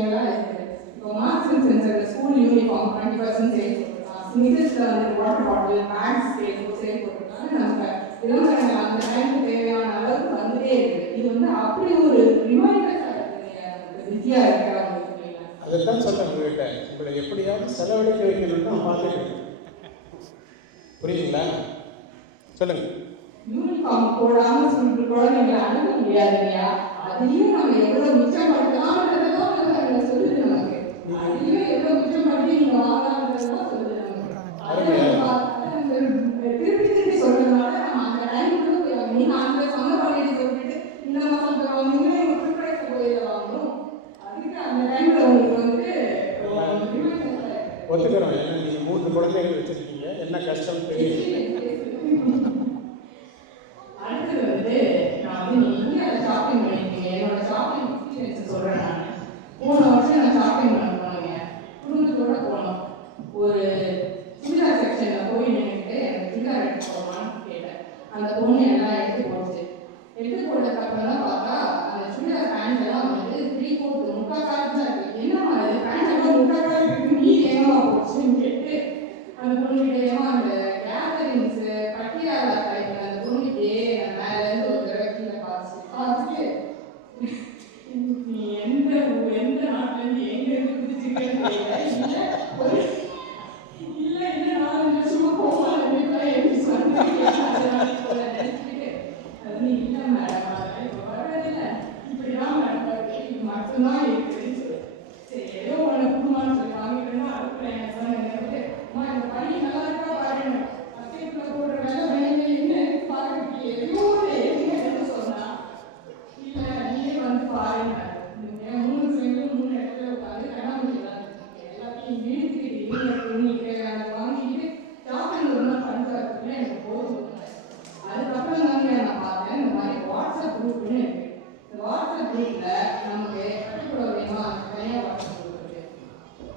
விஷயங்கள்லாம் இருக்குது. இப்போ Marks and Spencer school uniform 20% sale போட்டுருக்கான். ஸ்னிக்கர்ஸில் வந்து வாட்டர் பாட்டில் பேக்ஸ் சேல் போட்டிருக்காங்க. நம்ம இளம்பரங்கள் அந்த டைமுக்கு தேவையான அளவுக்கு வந்துட்டே இருக்குது. இது வந்து அப்படி ஒரு ரிமைண்டர்ஸாக இருக்குது பிஸியாக இருக்கிறவங்களுக்கு. அதைத்தான் சொல்கிறேன் உங்கள்கிட்ட, உங்களை எப்படியாவது செலவழிக்க வைக்கணும்னு நான் பார்த்துட்டு புரியுதுங்களா? சொல்லுங்க. யூனிஃபார்ம் போடாமல் சொல்லிட்டு குழந்தைங்களை அனுப்ப முடியாது இல்லையா? அதுலேயும் நம்ம எவ்வளோ மிச்சப்படுத்தலாம்ன்றதான் சொல்லுது நமக்கு. அதுலேயும் எவ்வளோ மிச்சப்படுத்தி நீங்கள் வாங்கலாம்ன்றதான் சொல்லுது நமக்கு. திருப்பி திருப்பி சொல்றதுனால நம்ம அந்த டைமுக்கு நீங்க அந்த சொந்த பண்ணிட்டு சொல்லிட்டு இந்த மாதம் நீங்களே ஒரு ப்ரிஃபரன்ஸ் கோயிலில் வாங்கணும். அதுக்கு அந்த டைம்ல உங்களுக்கு வந்துட்டு ஒத்துக்கிறோம். ஏன்னா நீங்கள் 3 குழந்தைகள் வச்சிருக்கீங்க, என்ன கஷ்டம் தெரியும். அடுத்தது வந்து நான் வந்து நீங்க அதை ஷாப்பிங் பண்ணியிருக்கீங்க. என்னோட ஷாப்பிங் எக்ஸ்பீரியன்ஸ் சொல்கிறேன். நான் போன வருஷம் நான் ஷாப்பிங் பண்ண போனேங்க, குடும்பத்தோட போனோம். ஒரு சுடிதார் செக்ஷனில் போய் நின்றுட்டு எனக்கு சுடிதார் எடுத்து போகலான்னு கேட்டேன். அந்த பொண்ணு எல்லாம் எடுத்து போச்சு. எடுத்து போட்டதுக்கப்புறம் தான் பார்த்தா அந்த சுடிதார் பேண்ட் எல்லாம் வந்து 3/4 முக்கால் காலத்து தான் இருக்குது. என்னம்மா அது பேண்ட் எல்லாம் முக்கால் காலத்து இருக்கு, நீ ஏமா போச்சுன்னு கேட்டு அந்த பொண்ணுகிட்டேயுமா அந்த கேதரிங்ஸு பட்டியாலா டைப்பில் அந்த பொண்ணுகிட்டே மேலேருந்து ஒரு தடவை கீழே பார்த்துட்டு நீ எந்த நாட்டிலேருந்து எங்கேருந்து குதிச்சுக்கன்னு தெரியல. இல்லை 4 வருஷமா போகலாம் எப்படி நினைச்சிட்டு அது நீ இல்லை மேடம் அதெல்லாம் இப்போ வர்றதில்லை, இப்படிதான் மேடம் இது மட்டும்தான் இருக்குதுன்னு சொல்லு. சரி ஏதோ ஒன்று குடும்பம்னு சொல்லி வாங்கிட்டோம்னா அதுக்குள்ள எனக்கு சொன்னது அம்மா இந்த பணி நல்லா இருக்கா பாருங்க, அசைக்கில் போடுற வேலை வேலைங்க என்ன பாருங்க எதையோ எடுத்து சொன்னா இல்லை நீயே வந்து பாருங்க. 3 ஃப்ரெண்டும் 3 இடத்துல உட்காந்து கண்ணாமூச்சி விளாண்டுருக்கீங்க. எல்லாத்தையும் இழுத்துக்கிட்டு நீங்கள் தேவையான வாங்கிட்டு ஷாப்பிங் ஒரு நாள் பண்ணுறதுக்குள்ள எனக்கு போதும். அதுக்கப்புறம் தாங்க நான் பார்த்தேன் இந்த மாதிரி வாட்ஸ்அப் குரூப்னு இருக்கு. இந்த வாட்ஸ்அப் குரூப்பில் நமக்கு பட்டுப்புடவை வேணுமா அதுக்கு தனியாக வாட்ஸ்அப் குரூப் இருக்கு,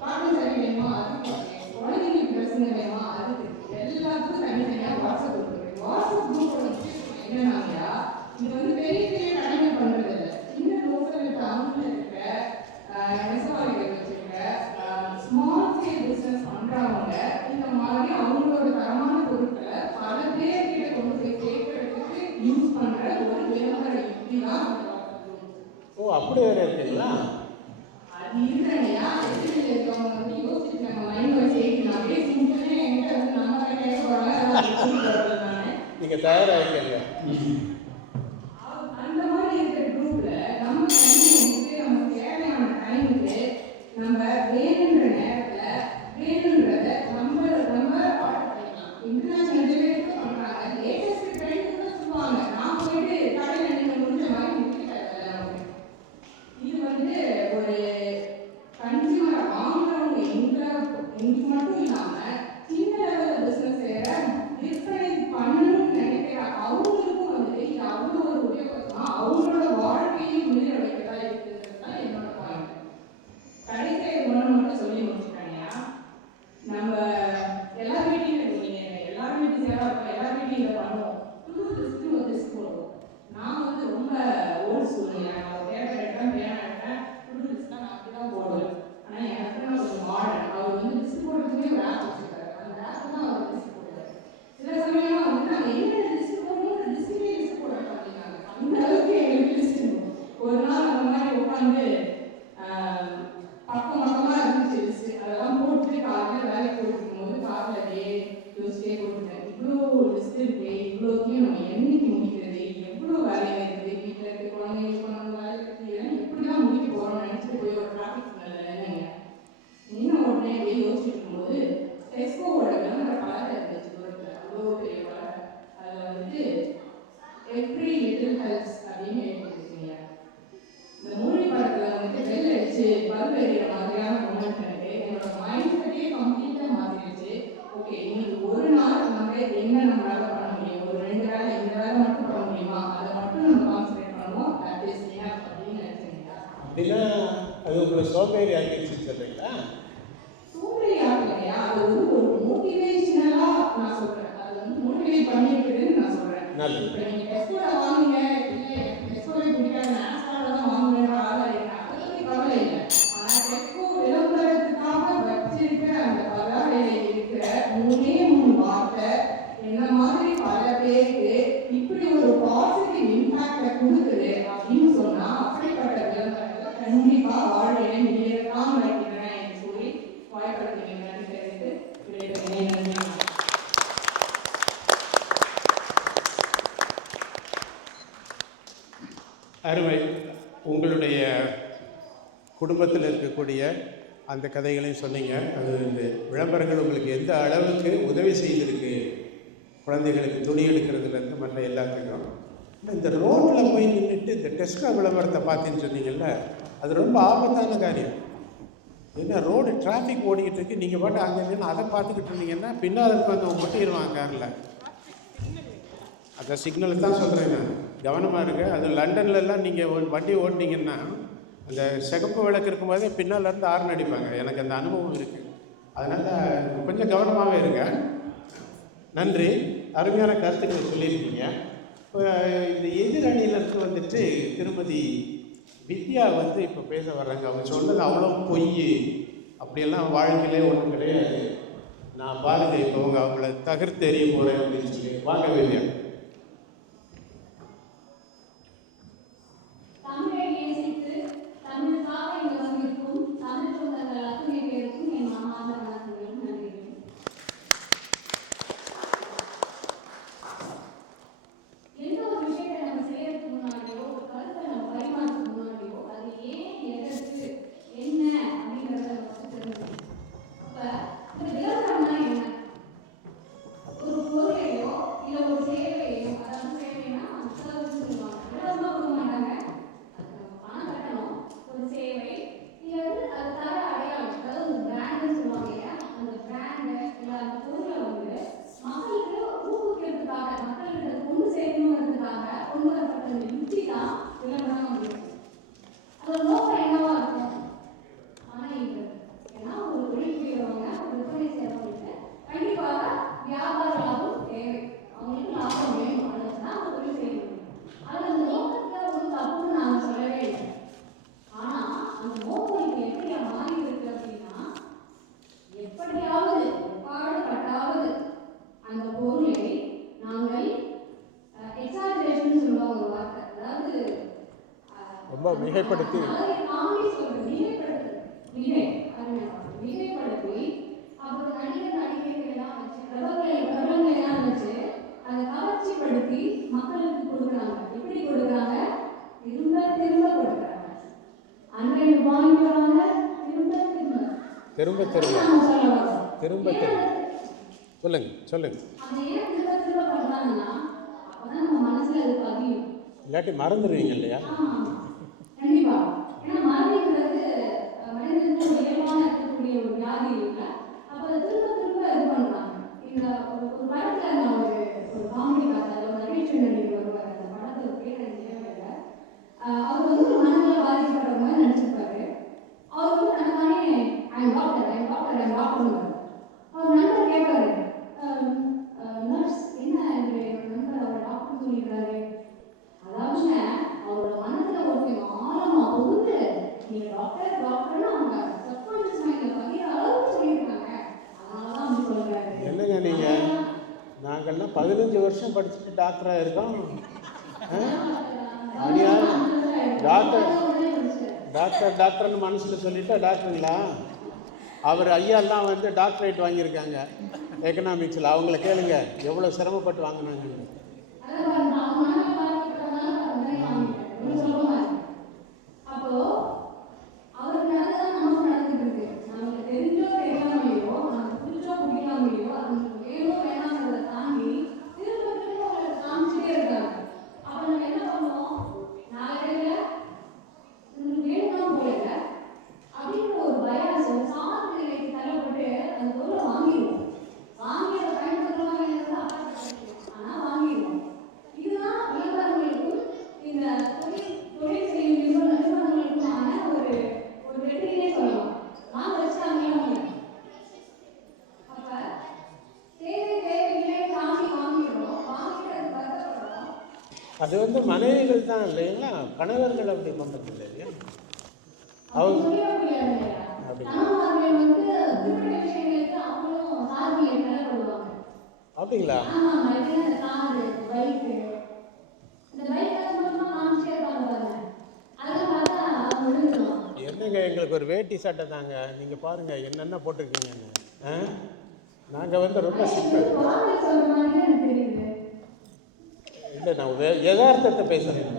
காட்டன் சரி வேணுமா அதுக்கு இருக்கு, குழந்தைங்களுக்கு ட்ரெஸ்ஸுங்க வேணுமா அதுக்கு இருக்கு, எல்லாத்துக்கும் தனித்தனியாக வாட்ஸ்அப் குரூப் இருக்கு. வாட்ஸ்அப் குரூப்போட என்னன்னாங்கயா இது வந்து பெரிய பெரிய கடைகள் பண்ணுறது இல்லை, சின்ன லோக்கல் டவுனில் இருக்கிற நெசவாளிகள் வச்சுருக்க ஸ்மால் ஸ்கேல் பிஸ்னஸ் பண்ணுறவங்க இந்த மாதிரி அவங்களோட தரமான பொருட்களை பல பேர்கிட்ட கொண்டு போய் சேர்க்கறதுக்கு யூஸ் பண்ணுற ஒரு விளம்பர யுக்தி தான். ஓ அப்படி வேறு இருக்குங்களா? அது இருக்கிறையா எப்படி இருக்கவங்க வந்து யோசிச்சு நம்ம மைண்ட் வாய்ஸ் ஏற்றி நான் பேசிக்கிட்டே என்கிட்ட வந்து நம்ம கேட்க போகிறாங்க. நீங்கள் தயாராகிக்கங்க. அந்த மாதிரி இருக்கிற குரூப்ல நம்ம நம்ம தேவையான டைமுக்கு நம்ம வேணுன்ற நேரத்துல வேணுன்றத நம்ம ஆர்டர் பண்ணிக்கலாம். இன்டர்நேஷனல் டெலிவரி பண்றாங்க, லேட்டஸ்ட் ட்ரெண்ட் கூட சொல்லுவாங்க. நான் போயிட்டு கடையில் நீங்க முடிஞ்ச மாதிரி முடிக்கிட்டாங்க. இது வந்து ஒரு கன்சியூமரை வாங்குறவங்க இங்கு மட்டும் இல்லாம சின்ன லெவலில் பிசினஸ் செய்யற விற்பனை பண்ணணும்னு நினைக்கிற அவங்களுக்கும் வந்து இது அவ்வளோ ஒரு உபயோகமா அவங்களோட வாழ்க்கையும் முன்னேற வைக்கிறதா இருக்குதுன்றது தான் என்னோட பாயிண்ட். கடைசியை ஒன்று மட்டும் சொல்லி முடிச்சுட்டாங்கயா, நம்ம எல்லார் வீட்லையும் நீங்க எல்லார் வீட்லையும் சேவா இருக்கும், எல்லார் வீட்லையும் இதை பண்ணுவோம். புது லிஸ்ட்னு ஒரு லிஸ்ட் போடுவோம். நான் வந்து ரொம்ப ஓல்டு ஸ்கூல், நான் பேப்பர் எடுத்தேன் பேனா எடுத்தேன் புது லிஸ்ட்லாம் நான் அப்படி தான் போடுவேன். ஆனால் என் ஹஸ்பண்ட் கொஞ்சம் மாடர்ன், அவர் வந்து லிஸ்ட் போடுறதுக்கே ஒரு ஆப் வச்சுருக்காரு. அந்த ஆப் தான் அவர் லிஸ்ட் போடுவார். சில சமயம் வந்து நாங்கள் என்ன லிஸ்ட் போடணும் லிஸ்ட்டுமே லிஸ்ட் போடுறோம் அப்படின்னாங்க. அந்த அளவுக்கு எங்களுக்கு லிஸ்ட் இருக்கும். ஒரு நாள் அந்த மாதிரி உட்காந்து பக்கம் பக்கமாக இருந்துச்சு லிஸ்ட்டு, அதெல்லாம் போட்டுட்டு காலையில் வேலைக்கு போட்டுருக்கும் போது காரில் அப்படியே யோசிச்சே போட்டுட்டேன். இவ்வளோ லிஸ்ட் இருக்கு, இவ்வளோத்தையும் நம்ம என்னைக்கு முடிக்கிறது, எவ்வளோ வேலை இருக்குது, வீட்டில் இருக்க குழந்தைங்க கொண்டாந்து வேலை இருக்குது, இதெல்லாம் எப்படி தான் முடிக்க போகிறோம்னு நினச்சிட்டு போய் ஒரு டிராஃபிக் நினைங்க. இன்னும் உடனே அப்படியே யோசிச்சுட்டு இருக்கும்போது டெஸ்கோவோட விளம்பர பலகை இருந்துச்சு தூரத்தில், அவ்வளோ பெரிய பலகை. அதில் வந்துட்டு எவ்ரி லிட்டில் ஹெல்ப்ஸ் அப்படின்னு எழுதிருக்கீங்க. இந்த மூவி படத்தில் வந்துட்டு வெள்ள அடிச்சு பல்ப் எறிகிற மாதிரியான மொமெண்ட் எனக்கு என்னோட மைண்ட் செட்டே கம்ப்ளீட்டாக மாறிடுச்சு. ஓகே இன்னைக்கு ஒரு நாள் நம்ம என்ன நம்மளால பண்ண முடியும், ஒரு 2 வேலை இந்த வேலை மட்டும் பண்ண முடியுமா, அதை மட்டும் நம்ம கான்சன்ட்ரேட் பண்ணுவோம். தட் இஸ் எனஃப் அப்படின்னு நினைச்சீங்களா? அப்படின்னா அது உங்களை சோம்பேறி ஆகிடுச்சுன்னு சொல்றீங்களா? சோம்பேறி ஆகலையா, அது வந்து ஒரு மோட்டிவேஷனலா நான் சொல்றேன். அது வந்து மோட்டிவேட் பண்ணிருக்குதுன்னு நான் சொல்றேன். இப்போ நீங்க டெஸ்கோட வாங்குங்க, இல்லை டெஸ்கோவே பிடிக்காது நாஸ்டால தான் வாங்குவேன், அதெல்லாம் கவலை இல்லை. ஆனால் குடும்பத்தில் இருக்கக்கூடிய அந்த கதைகளையும் சொன்னீங்க. அது இந்த விளம்பரங்கள் உங்களுக்கு எந்த அளவுக்கு உதவி செய்திருக்கு, குழந்தைகளுக்கு துணி எடுக்கிறதுலேருந்து மற்ற எல்லாத்துக்கும். ஆனால் இந்த ரோட்டில் போய் நின்றுட்டு இந்த டெஸ்கா விளம்பரத்தை பார்த்தீங்கன்னு சொன்னீங்கல்ல, அது ரொம்ப ஆபத்தான காரியம். ஏன்னா ரோடு டிராஃபிக் ஓடிக்கிட்டு இருக்கு, நீங்கள் பாட்டு அங்கே நின்று அதை பார்த்துக்கிட்டு இருந்தீங்கன்னா பின்னால் வந்து முட்டிடுவாங்க காரில். அந்த சிக்னல் தான் சொல்கிறேன் நான், கவனமாக இருங்க. அது லண்டன்லலாம் நீங்கள் வண்டி ஓட்டினீங்கன்னா அந்த சிகப்பு விளக்கு இருக்கும்போதே பின்னால் இருந்து ஆர்ன் அடிப்பாங்க. எனக்கு அந்த அனுபவம் இருக்குது. அதனால் கொஞ்சம் கவனமாகவே இருங்க. நன்றி, அருமையான கருத்துக்களை சொல்லியிருக்கீங்க. இந்த எதிரணியிலேருந்து வந்துட்டு திருமதி வித்யா வந்து இப்போ பேச வர்றாங்க. அவங்க சொன்னது அவ்வளோ பொய், அப்படியெல்லாம் வாழ்க்கையிலே ஒன்றும் கிடையாது. நான் பாருங்கள் இப்போ அவங்கள தகர்த்து எறிய போகிறேன் அப்படின்னு சொல்லி. வாங்க வித்யா. ரொம்ப மிகைப்படுத்தி திரும்ப திரும்ப திரும்ப திரும்ப சொல்லுங்க சொல்லுங்க. இல்லாட்டி மறந்துடுவீங்க இல்லையா? கண்டிப்பா. ஏன்னா மறதிங்கிறது மனிதனுக்கு ஒரு இயல்பான இருக்கக்கூடிய ஒரு வியாதி இல்லை. அப்போ அதை திரும்ப திரும்ப இது பண்ணுறாங்க. இந்த ஒரு படத்தில் நான் ஒரு காமெடி பார்த்தேன். ஒரு நகைச்சுவை நடிகர் வருவார். அந்த படத்தில் பேர் எனக்கு தேவையில்லை. அவர் வந்து ஒரு மனதில் பாதிக்கப்பட்ட மாதிரி நடிச்சிருப்பாரு. அவர் வந்து தனக்கானே ஐம் டாக்டர் அவர் நண்பர் கேட்பாரு, நர்ஸ் என்ன என்னுடைய நண்பர் அவர் டாக்டர் சொல்லிடுறாரு. அதாவது அவரோட மனதில் ஒருத்தங்க ஆழமா புகுந்து நீங்க டாக்டர் டாக்டர்னு அவங்க சப்கான்ஷியஸ் மைண்ட்ல பதிகிற அளவுக்கு சொல்லியிருக்காங்க. அதனாலதான் அப்படி சொல்றாரு. என்னங்க நீங்க, நாங்கள்லாம் 15 வருஷம் படிச்சுட்டு டாக்டராக இருக்கோம். டாக்டர் டாக்டர் டாக்டர்னு மனசில் சொல்லிட்டா டாக்டருங்களா? அவர் ஐயாலாம் வந்து டாக்டரேட் வாங்கியிருக்காங்க எக்கனாமிக்ஸில். அவங்கள கேளுங்க எவ்வளோ சிரமப்பட்டு வாங்கினாங்க. அது வந்து மனைவிகள் தான் இல்லைங்களா, கணவர்கள் அப்படி பண்ணுறது இல்லை இல்லையா? அவங்க அப்படிங்களா? என்னங்க எங்களுக்கு ஒரு வேட்டி சட்டை தாங்க, நீங்கள் பாருங்கள் என்னென்ன போட்டிருக்கீங்கன்னு. நாங்கள் வந்து ரொம்ப சிம்பிள் இல்லை, நான் யதார்த்தத்தை பேசுகிறேன்.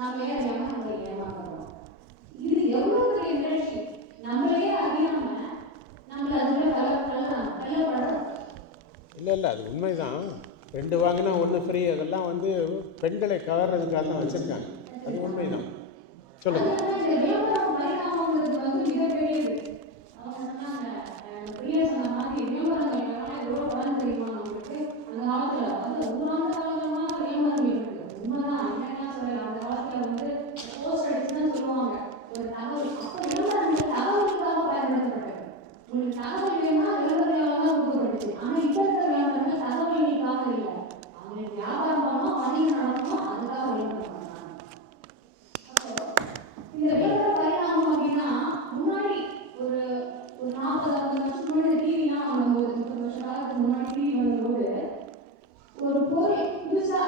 நாம ஏன் நம்மளை ஏமாத்துறோம்? இது எவ்வளவு பெரிய நிகழ்ச்சி. நம்மளே அறியாம நம்மள அதுல கள்ளப்படுறோம். இல்லை அது உண்மைதான். 2 வாங்கினா 1 ஃப்ரீ, அதெல்லாம் வந்து பெண்களை கவர்றதுக்காக தான் வச்சுருக்காங்க. அது உண்மைதான். சொல்லுங்கள். இந்த விளம்பரம் பரிணாமங்கிறது வந்து மிகப்பெரியது. அவங்க சொன்னாங்க, பிரியா சொன்ன மாதிரி விளம்பரங்கள் எவ்வளோ பலன் தெரியுமா நம்மளுக்கு. அந்த காலத்துல வந்து 100 ஆண்டு காலங்களா விளம்பரங்கள் இருக்கு. உண்மைதான், என்னெல்லாம் சொல்லலாம். அந்த காலத்துல வந்து போஸ்ட் அடிச்சுதான் சொல்லுவாங்க ஒரு தகவல். அப்ப விளம்பரங்கள் தகவலுக்காக பயன்படுத்தப்பட்டது. உங்களுக்கு தகவல் வேணும்னா விளம்பரங்களாக தான் கொடுக்கப்பட்டுச்சு. ஆனா இப்ப இருக்கிற விளம்பரங்கள் தகவல்களுக்காக இல்லை. அவங்களுக்கு வியாபாரம் பண்ணணும், வணிகம் நடக்கணும், அதுக்காக விளம்பரம் பண்றாங்க. இந்த விளம்பர பரிணாமம் அப்படின்னா முன்னாடி ஒரு 40-50 வருஷம் முன்னாடி டிவிலாம் வரும்போது, 30 வருஷ காலத்துக்கு முன்னாடி டிவி வரும்போது ஒரு பொருள் புதுசா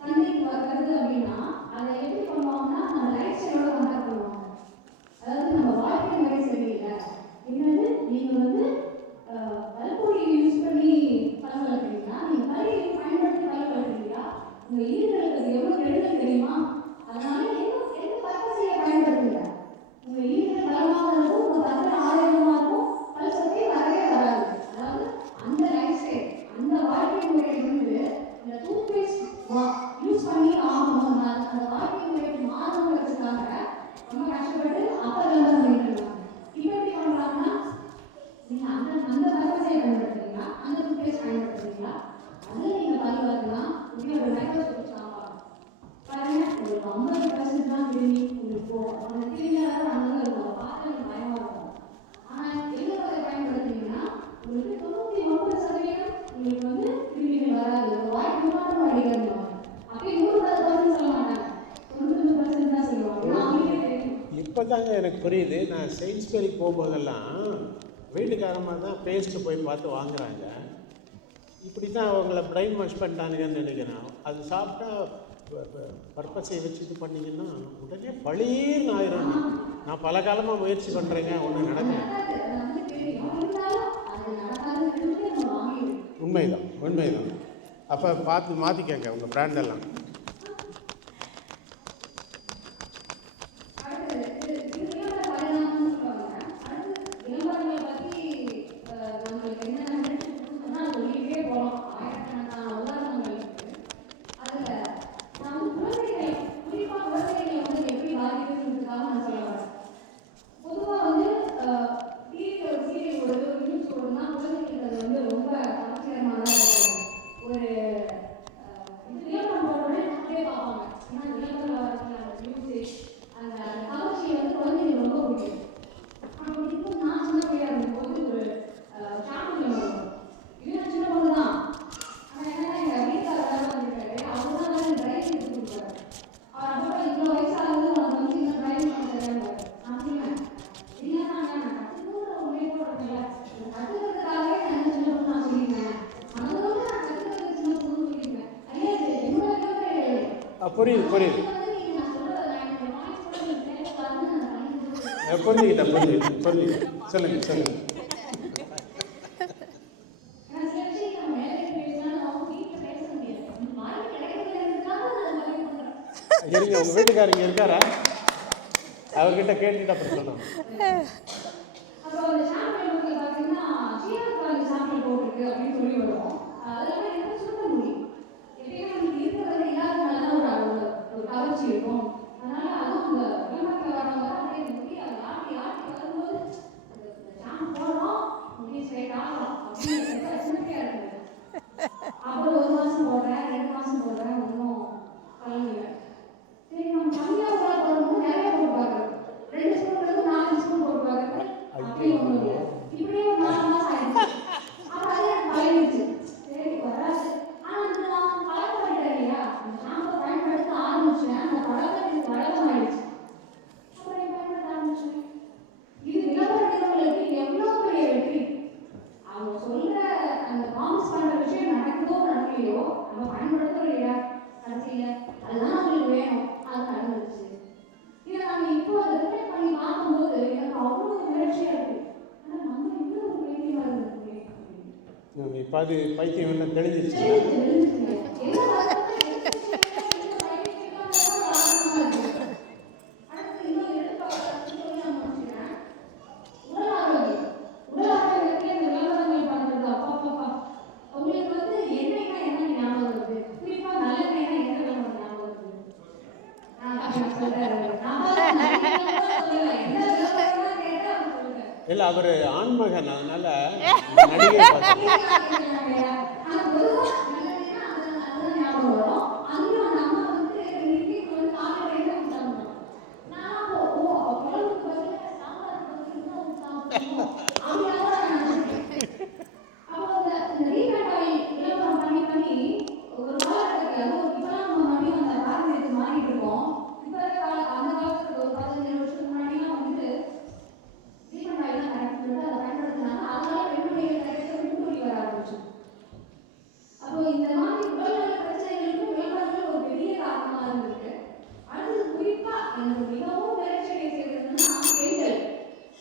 சந்தைக்கு வருது அப்படின்னா அதை எப்படி பண்ணுவாங்கன்னா நம்ம லைஃப் ஸ்டைலோட கம்பேர் பண்ணுவாங்க. அதாவது நம்ம வாழ்க்கை முறை சரியில்லை, என்னது நீங்க வந்து பல்பொடி யூஸ் பண்ணி பல் வளர்க்குறீங்களா, நீங்க கறியை பயன்படுத்தி பல் வளர்க்குறீங்களா, உங்க ஈடுகளுக்கு அது எவ்வளவு கெடுதல் தெரியுமா, அதனால எந்த பர்பஸையை பயன்படுத்துங்க, உங்க ஈடுகள் பலமாக இருக்கும், உங்க பற்ற ஆரோக்கியமா இருக்கும், பல் சத்தே வரவே வராது. அதாவது அந்த லைஃப் ஸ்டைல், அந்த வாழ்க்கை முறை வந்து இந்த டூத் பேஸ்ட் யூஸ் பண்ணி ஆகணும், அந்த வாழ்க்கை முறைக்கு மாறணுங்கிறதுக்காக ரொம்ப கஷ்டப்பட்டு அப்ப விளம்பரம் பண்ணிட்டு இருக்காங்க. இப்ப எப்படி பண்றாங்கன்னா, நீங்க அந்த பர்பஸையை பயன்படுத்துறீங்களா, அந்த டூத் பேஸ்ட் பயன்படுத்துறீங்களா, அதுல நீங்க பல் வளர்க்கலாம், இப்படி ஒரு மைக்ரோஸ்கோப் சாப்பிடலாம். பாருங்க, உங்களுக்கு 50% தான் திரும்பி உங்களுக்கு அந்த திரும்பியாக அங்கே இருக்கும், பார்த்து எனக்கு பயமா இருக்கும். ஆனால் எவ்வளோ பயன்படுத்துறீங்கன்னா உங்களுக்கு 99% உங்களுக்கு வந்து திரும்பிகள் வராது. ஒரு வாய்ப்பு மாற்றம் அடிக்கிறது. அப்படி 100% சொல்ல மாட்டாங்க, 99% தான் சொல்லுவாங்க. அவங்களுக்கே தெரியும். இப்போ தாங்க எனக்கு புரியுது. நான் செயின்ஸ்பெரிக்கு போகும்போதெல்லாம் வீட்டுக்காரமாக தான் பேஸ்ட்டு போய் பார்த்து வாங்குறாங்க. இப்படி தான் அவங்கள பிரைன் வாஷ் பண்ணிட்டானுங்கன்னு நினைக்கிறேன். அது சாப்பிட்டா பர்பஸை வச்சு இது பண்ணிங்கன்னா உடனே பளீர்னு ஆயிரும். நான் பல காலமாக முயற்சி பண்ணுறேங்க, ஒன்றும் நடக்கல. உண்மைதான். அப்போ பார்த்து மாற்றிக்கங்க உங்கள் பிராண்டெல்லாம். புரியுது சொல்லுங்க. இருங்க, உங்க வீட்டுக்காரங்க இருக்காரா, அவர்கிட்ட கேட்டுட்டு அப்புறம் சொல்லணும். அப்புறம் 1 மாசம் போடுறேன், 2 மாசம் போடுறேன், ஒன்றும் பலனில்லை. சரி, நம்ம கம்மியாக போடும்போது நிறைய போட்டு பார்க்குறோம். 2 ஸ்பூன் 4 ஸ்பூன் போட்டு பார்க்குறேன், அப்படி ஒன்றும் இல்லை. இப்படியே 4 மாசம் ஆயிடுச்சு. அப்புறம் அது எனக்கு பழகிடுச்சு. சரி வராது. ஆனால் இந்த நான் பழக்கப்பட்டேன் இல்லையா, அந்த ஷாம்பை பயன்படுத்த ஆரம்பிச்சேன். அந்த பழக்கம் எனக்கு வழக்கம் ஆயிடுச்சு. அப்புறம் பயன்படுத்த ஆரம்பிச்சேன். இது விளம்பர நிறுவனங்களுக்கு எவ்வளோ பெரிய வெற்றி. அவங்க சொல்ற அந்த ப்ராமிஸ் பண்ற விஷயம் நடக்குதோ நடக்கலையோ, நம்ம பயன்படுத்துறோம் இல்லையா கடைசியில, அதுதான் அவங்களுக்கு வேணும், அது நடந்துச்சு. இதை நாங்கள் இப்போ அதை ரிஃப்ளெக்ட் பண்ணி பார்க்கும்போது எனக்கு அவ்வளோ நிகழ்ச்சியா இருக்கு. ஆனால் நம்ம இன்னும் ஒரு பைத்தியமா இருந்திருக்கோமே. இப்போ அது பைத்தியம் எல்லாம் தெளிஞ்சிருச்சு. என்ன அப்படின்னு சொல்றாரு. நான் தான் நடிகர்லாம் சொல்லல, எந்த விளம்பரமா கேட்டா அவங்க சொல்றாரு. இல்லை அவர் ஆண்மகன், அதனால நடிகை பார்த்து ஆனா பொதுவா நல்லதுன்னா அதுதான் ஞாபகம் வரும். அங்கேயும் அந்த அம்மா வந்து இன்னைக்கு வந்து காலையில என்ன சாப்பிடுவாங்க. நான் அப்போ குழம்புக்கு பதிலா சாம்பாருக்கு பதிலா இன்னும் சாப்பிடணும் அப்படியாவது நான் நினைச்சேன். அப்போ இந்த ரீமேட் ஆயில் விளம்பரம் பண்ணி ஒரு காலகட்டத்தில் அதுவும் இப்பெல்லாம் நம்ம மறுபடியும் அந்த பாரம்பரியத்தை மாறிட்டு இருக்கோம். இப்போ அந்த காலத்துக்கு ஒரு 15 வருஷத்துக்கு முன்னாடிலாம் வந்து ரீமேட் ஆயில் தான் கரெக்ட் சொல்லிட்டு அதை பயன்படுத்தினாங்க. அதனால பெண்ணுடைய கரெக்டாக முன்னுரிமை வர ஆரம்பிச்சு. அப்போ இந்த மாதிரி உடல்நல பிரச்சனைகளுக்கும் விளம்பரங்கள் ஒரு பெரிய காரணமா இருந்திருக்கு. அடுத்தது குறிப்பா எனக்கு மிகவும் பிரச்சனை செய்யறதுன்னா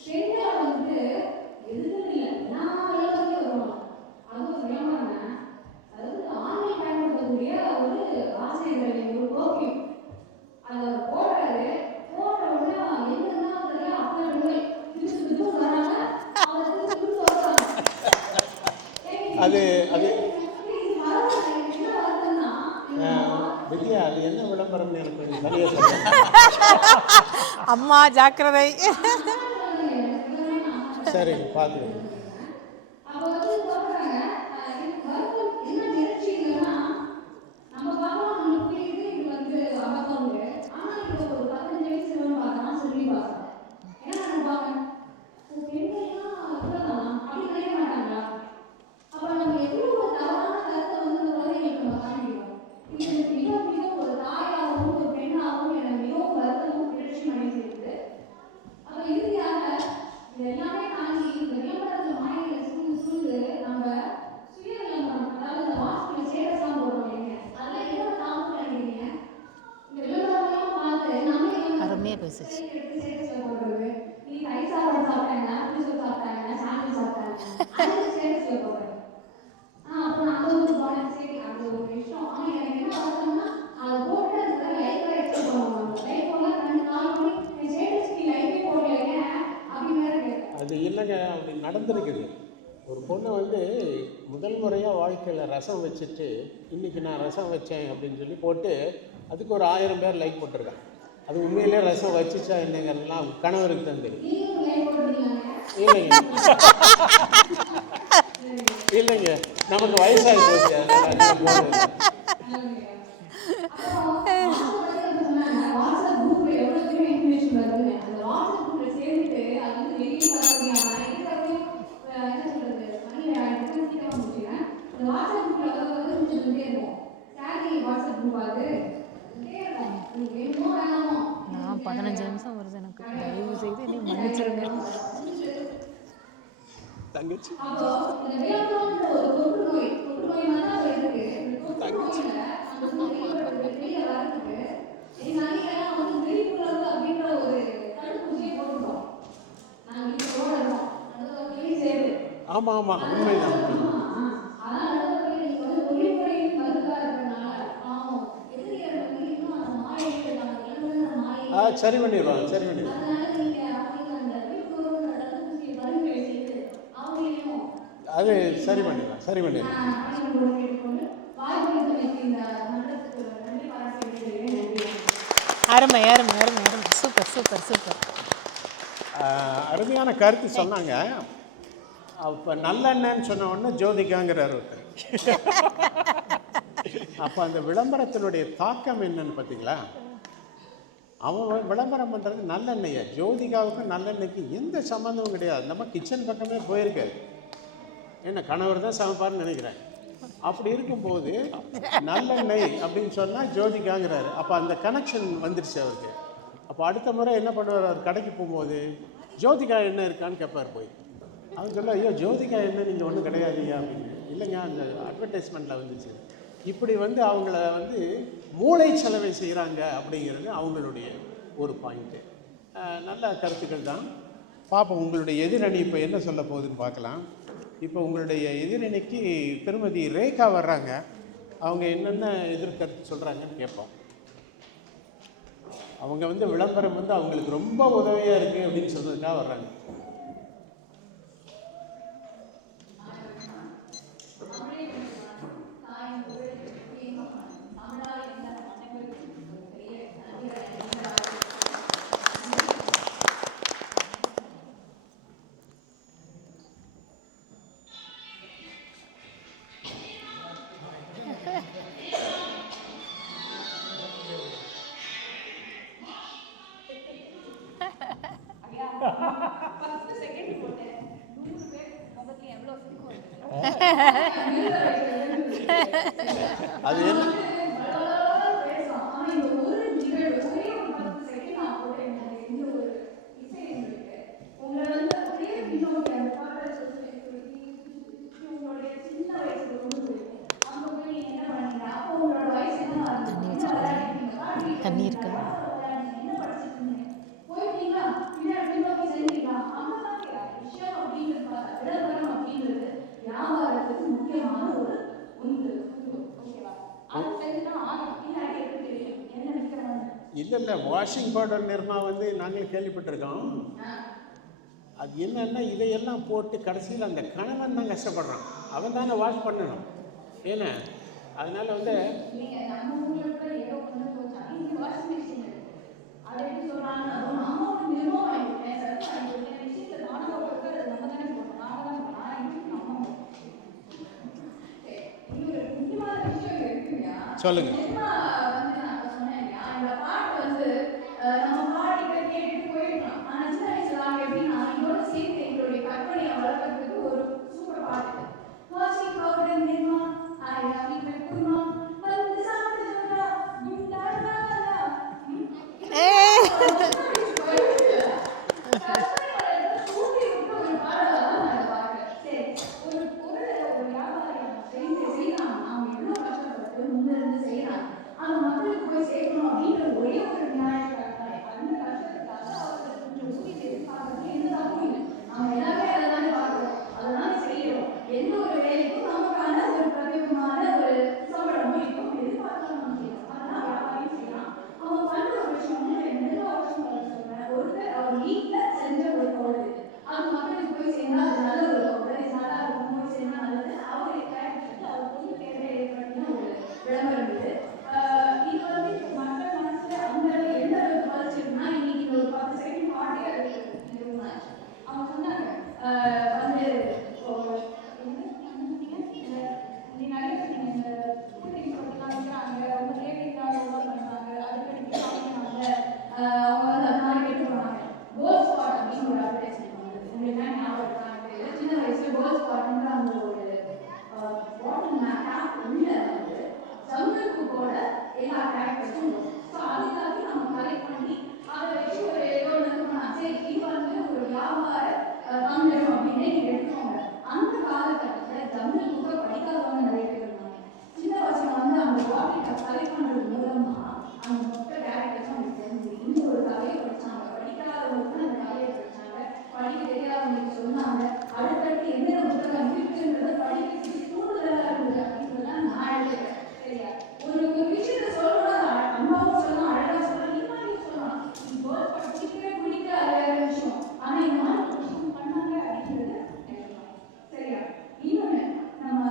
பெண்களை வந்து எதுவும் இல்லை, எல்லா விளம்பரத்தையும் வருவாங்க. அது ஒரு விளம்பரம், அதாவது ஆன்லைன் பயன்படுத்தக்கூடிய ஒரு ஆசிரியர்களின் ஒரு கோப்பியம் அதை போடுறாரு. போடுற உடனே எங்கன்னா தெரியல அப்பா திரும்ப வராங்க, அவங்க திரும்ப வருவாங்க. அது வித்யா, அது என்ன விளம்பரம்னு எனக்கு கொஞ்சம் சரியாக சொல்லுங்க. அம்மா ஜாக்கிரதை. சரி பார்த்துக்கோங்க. அப்போ வந்து சொல்றாங்க என்ன நிகழ்ச்சிகள்னா நம்ம பார்க்கலாம், நம்ம புரியுது இது வந்து அபத்தம்னு. ஆனா இது ஒரு 15 வயசு பார்க்கலாம் சொல்லி பார்க்கலாம். ஏன்னா நம்ம பார்க்கணும் பெண்கள்லாம் இப்பதான் அப்படி நினைக்க மாட்டாங்களா? அப்ப நம்ம எவ்வளவு ஒரு தவறான கருத்தை வந்து இந்த குழந்தைகளுக்கு நம்ம காண்பிக்கிறோம். இது மிக மிக ஒரு தாயாகவும் ஒரு பெண்ணாகவும் எனக்கு மிகவும் வருத்தமும் கிளர்ச்சி மணி செய்யுது. அப்ப இறுதியாக இது எல்லாமே தாண்டி இந்த விளம்பரத்தில் மாநில சூழ்ந்து நம்ம சுய விளம்பரம், அதாவது இந்த வாட்ஸ்அப்ல ஸ்டேட்டஸ்லாம் போடுறோம் இல்லைங்க, அதெல்லாம் என்ன தாமம் நினைக்கிறீங்க? இந்த விளம்பரம்லாம் பார்த்து நம்மளே அருமையாக பேசுச்சு. எடுத்து ஸ்டேட்டஸ்ல போடுறது, நீ தயிர் சாப்பாடு சாப்பிட்டாங்க, புளிசோறு சாப்பிட்டாங்க, சாமியம் சாப்பிட்டாங்க, அது ஸ்டேட்டஸ்ல போடுறது. அப்புறம் அந்த ஒரு பாடம் சரி, அது ஒரு விஷயம். ஆனா எனக்கு என்ன வருத்தம்னா அதை போட்டு அதுக்கு லைஃப் எக்ஸ்பிளைன் பண்ணுவாங்க. லைஃப் எல்லாம் 2 நாள் பண்ணி ஸ்டேட்டஸ்க்கு லைஃபே போடலைங்க அப்படின்னு வேற கேட்கும். அது இல்லைங்க, அப்படி நடந்திருக்குது. ஒரு பொண்ணு வந்து முதல் முறையாக வாழ்க்கையில் ரசம் வச்சுட்டு இன்றைக்கி நான் ரசம் வச்சேன் அப்படின்னு சொல்லி போட்டு அதுக்கு ஒரு 1000 பேர் லைக் போட்டிருக்காங்க. அது உண்மையிலே ரசம் வச்சுச்சா என்னங்கெல்லாம் கணவருக்கு தான் தெரியும். நீங்களும் லைஃப் போடுறீங்களாங்க? இல்லைங்க இல்லைங்க, நமக்கு வயசாகி போச்சு, அதனால போடுறது. வாட்ஸ்அப் குரூப்ல எவ்வளவு தூரம் இன்ஃபர்மேஷன் வருதுன்னு அந்த வாட்ஸ்அப் குரூப்ல சேர்ந்துட்டு அது வந்து வெளியே வரக்கூடியாம என்ன சொல்றது மணியை முடிச்சுக்கிறேன். அந்த வாட்ஸ்அப் குரூப்ல வந்து முடிச்சுட்டே இருக்கும். சாரி வாட்ஸ்அப் குரூப் அது இருக்கும், வேணுமோ வேணாமோ. நான் 15 நிமிஷம் வருது எனக்கு, தயவு செய்து என்னை மன்னிச்சிருங்க. தங்கச்சி அப்போ இந்த விளம்பரம்ன்ற ஒரு தொற்று நோய் மாதிரி தான் இருக்கு. இந்த தொற்று நோயில அந்த வெளியே வரதுக்கு எங்க அணிகெல்லாம் வந்து விழிப்புணர்வு அப்படின்ற ஒரு தடுப்பூசியை போட்டுட்டோம். நாங்கள் இப்போ போடுறோம், அது வெளியே சேருது. ஆமாம் ஆமாம், உண்மைதான். அதனால நீங்க வந்து தொழில்முறையின் மருந்தா இருக்கிறதுனால பாவம் எதிரிகள் வந்து இன்னும் அந்த மாயைகள் அந்த மாயை சரி பண்ணிடுவாங்க, சரி பண்ணிடுவாங்க. அதனால நீங்க அவங்க அந்த விழிப்புணர்வு தடுப்பூசியை பரிந்துரை செய்து அவங்களையும் அது சரி பண்ணிடலாம், சரி பண்ணிடலாம். அருமை அருமை அருமை அருமை, சூப்பர் சூப்பர் சூப்பர். அருமையான கருத்து சொன்னாங்க. அப்போ நல்லெண்ணன்னு சொன்ன உடனே ஜோதிகாங்கிறார் ஒருத்தர். அப்போ அந்த விளம்பரத்தினுடைய தாக்கம் என்னன்னு பார்த்தீங்களா? அவன் விளம்பரம் பண்ணுறது நல்லெண்ணெயை. ஜோதிகாவுக்கும் நல்லெண்ணெய்க்கு எந்த சம்மந்தமும் கிடையாது. நம்ம கிச்சன் பக்கமே போயிருக்காது. என்ன கணவர் தான் சமைப்பார்னு நினைக்கிறேன். அப்படி இருக்கும்போது நல்லெண்ணெய் அப்படின்னு சொன்னால் ஜோதிகாங்கிறாரு. அப்போ அந்த கனெக்ஷன் வந்துடுச்சு அவருக்கு. அப்போ அடுத்த முறை என்ன பண்ணுவார், அவர் கடைக்கு போகும்போது ஜோதிகா எண்ணெய் இருக்கான்னு கேட்பார் போய். அவர் சொல்ல, ஐயோ ஜோதிகா எண்ணெய் நீங்கள் ஒன்றும் கிடையாதுயா அப்படின்னு. இல்லைங்க, அந்த அட்வர்டைஸ்மெண்ட்டில் வந்துச்சு. இப்படி வந்து அவங்கள வந்து மூளை செலவை செய்கிறாங்க அப்படிங்கிறது அவங்களுடைய ஒரு பாயிண்ட்டு. நல்ல கருத்துக்கள் தான். பார்ப்போம் உங்களுடைய எதிரணி இப்போ என்ன சொல்ல போகுதுன்னு பார்க்கலாம். இப்போ உங்களுடைய எதிரணிக்கு திருமதி ரேகா வர்றாங்க. அவங்க என்னென்ன எதிர்கருத்து சொல்கிறாங்கன்னு கேட்போம். அவங்க வந்து விளம்பரம் வந்து அவங்களுக்கு ரொம்ப உதவியாக இருக்குது அப்படின்னு சொல்கிறதுக்காக வர்றாங்க. அது என்ன பேசலாம். ஆனா இந்த ஒரு நிகழ்வு ஒரே ஒரு 10 செகண்ட் நான் போட்டு இந்த ஒரு இசை இருக்கு. உங்களை வந்து அப்படியே பின்னோக்கி அந்த பாட்டை சொல்லி உங்களுடைய சின்ன வயசுல கொண்டு போயிருக்கும். அங்க போய் நீங்க என்ன பண்ணீங்க? அப்போ உங்களோட வயசு என்ன தண்ணி வச்சுருக்கேன். தண்ணி இருக்கா? என்ன படிச்சுட்டு இருந்தீங்க? போயிட்டீங்களா? பின்னாடி பின்னோக்கி செஞ்சீங்களா? அங்கதான் விஷயம் அப்படிங்கிறது விளம்பரம் அப்படிங்கிறது வியாபாரத்துக்கு முக்கியமான ஒரு ஒன்று. ஓகேவா? அது செஞ்சுதான் ஆகணும். பின்னாடி எப்படி தெரியும் என்ன விற்கிறாங்க? இல்லை வாஷிங் பவுடர் நிர்மா வந்து நாங்கள் கேள்விப்பட்டிருக்கோம். அது என்னன்னா இதையெல்லாம் போட்டு கடைசியில் அந்த கணவன் தான் கஷ்டப்படுறான். அவன் தானே வாஷ் பண்ணணும். ஏன்னா அதனால வந்து நீங்க நம்ம ஊர்ல கூட ஏதோ ஒன்று போச்சா இங்க வாஷிங் மிஷின் இருக்கு. அதை எப்படி சொல்றாங்க? அதுவும் நாம ஒரு நிர்வாகம் ஆகிட்டேன். சர்வ விஷயத்தை நானும் போட்டு அது நம்ம தானே போட்டோம். நாம தான் போட்டோம். நம்ம இன்னொரு முக்கியமான விஷயம் இருக்குங்க. சொல்லுங்க. வந்து நான் சொன்னேன் இல்லையா, இந்த பாட்டு வந்து நம்ம பாடிட்டு கேட்டுட்டு போயிடலாம். ஆனா சின்ன வயசுல நாங்க எப்படின்னா இதோட சேர்த்து எங்களுடைய கற்பனையை வளர்க்கறதுக்கு ஒரு சூப்பர் பாட்டு வாஷிங் பவுடர் நிர்மா ஆயாவி பெக்குமா வந்து சாப்பிடுறா குண்டாடா எந்த ஒரு வேலைக்கும் நமக்கான ஒரு பிரத்யேகமான ஒரு சம்பளமும் இருக்கும். எதிர்பார்க்கலாம் நம்ம செய்யலாம். அதெல்லாம் வியாபாரியும் செய்யலாம். அவங்க பண்ற ஒரு விஷயம் வந்து எல்லா வருஷம் சொல்றேன். ஒருத்தர் அவர் வீட்டுல செஞ்ச ஒரு பவுடர் இருக்கு. அது மக்களுக்கு போய் சேர்ந்தா அது நல்ல ஒரு பவுடர். இது நல்லா இருக்கும். போய் சேர்ந்தா நல்லது. அவருடைய கேரக்டருக்கு அவர் கொஞ்சம் தேவை ஏற்படுத்தின ஒரு விளம்பரம் இது. இது வந்து இப்போ மக்கள் மனசுல அந்த எந்த அளவுக்கு பாதிச்சிருக்குன்னா இன்னைக்கு ஒரு 10 செகண்ட் பாட்டே அது நிறுவனாச்சு. அவங்க சொன்னாங்க வந்து அந்த காலகட்டத்தில் தமிழ் புக்கை படிக்காதவங்க நிறைய பேர் இருந்தாங்க. சின்ன வயசுல வந்து அந்த வார்த்தையை கலெக்ட் பண்றது மூலமா அந்த மொத்த கேரக்டர்ஸ் அவங்களுக்கு தெரிஞ்சு இந்த ஒரு கதையை படிச்சாங்க. படிக்காதவங்களுக்கு அந்த கதையை படிச்சாங்க. படிக்க தெரியாதவங்களுக்கு சொன்னாங்க. அடுத்தடுத்து என்னென்ன புத்தகம் இருக்குன்றத படிக்க தூண்டுதலா இருந்தது அப்படின்றதான் நான் எழுதுறேன். சரியா? ஒரு விஷயத்த சொல்லணும்னா அம்மாவும் சொல்லலாம், அழகா சொல்லலாம், இன்னும் சொல்லலாம். இப்போ படிக்கவே பிடிக்க அது வேற விஷயம். ஆனா இந்த மாதிரி ஒரு விஷயம் பண்ணாங்க அப்படின்றது சரியா? இன்னொன்னு நம்ம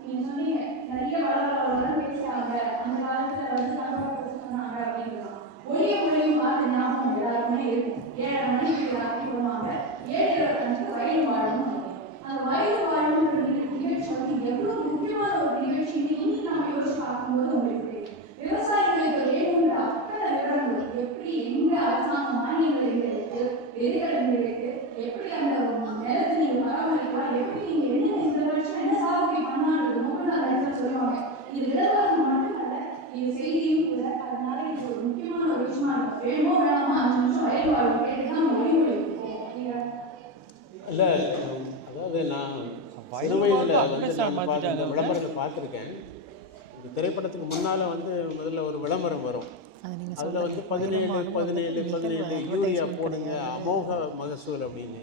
நீங்க சொன்னீங்க நிறைய வளர பேசுறாங்க. அந்த காலத்துல வந்து சம்பளம் சொன்னாங்க அப்படின்லாம் ஒளிய மொழியும் பார்த்து ஞாபகம் எல்லாருக்குமே இருக்கும். 7:30 மணிக்கு ராத்திரி போவாங்க. 7:25 வயது வாழணும். அந்த வயது வாழணும்ன்ற நிகழ்ச்சி வந்து எவ்வளவு முக்கியமான ஒரு நிகழ்ச்சின்னு இன்னைக்கு நம்ம யோசிச்சு பார்க்கும்போது உங்களுக்கு தெரியும். விவசாயிகளுக்கு வேணுன்ற அத்தனை விவரங்கள் எப்படி எங்க அரசாங்க மானியங்கள் எங்க இருக்கு, விதைகள் எங்க இருக்கு, எப்படி அந்த நிலத்தை நீங்க பராமரிக்கலாம், எப்படி நீங்க என்ன இந்த வருஷம் என்ன சாகுபடி பண்ணான்றது மட்டும் அந்த இடத்துல சொல்லுவாங்க. இது விளம்பரம் மட்டுமல்ல, இது செய்தியும் கூட. அதனால இது ஒரு முக்கியமான ஒரு விஷயமா இருக்கும். வேணுமோ வேணாமா 5 நிமிஷம் வயல் வாழ்வு கேட்டுதான் மொழிமொழி இல்லை. அதாவது நான் சின்ன வயதில் வந்து இந்த விளம்பரத்தை பார்த்துருக்கேன். இந்த திரைப்படத்துக்கு முன்னால் வந்து முதல்ல ஒரு விளம்பரம் வரும். அதில் வந்து 17 யூரியா போடுங்க அமோக மகசூல் அப்படின்னு.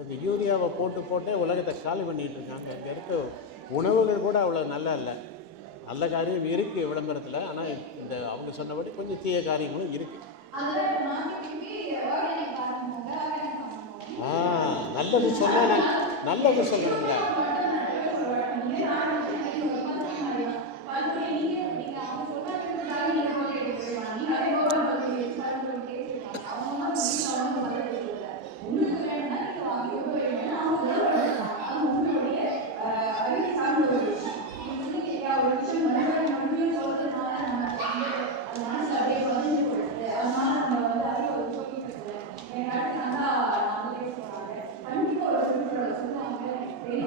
அந்த யூரியாவை போட்டே உலகத்தை காலி பண்ணிகிட்டு இருக்காங்க. அங்கே இருக்க உணவுகள் கூட அவ்வளோ நல்லா இல்லை. நல்ல காரியம் இருக்குது விளம்பரத்தில். ஆனால் இந்த அவங்க சொன்னபடி கொஞ்சம் தீய காரியங்களும் இருக்குது. நல்லது சொன்னேன். நல்லது சொல்கிறேங்களா?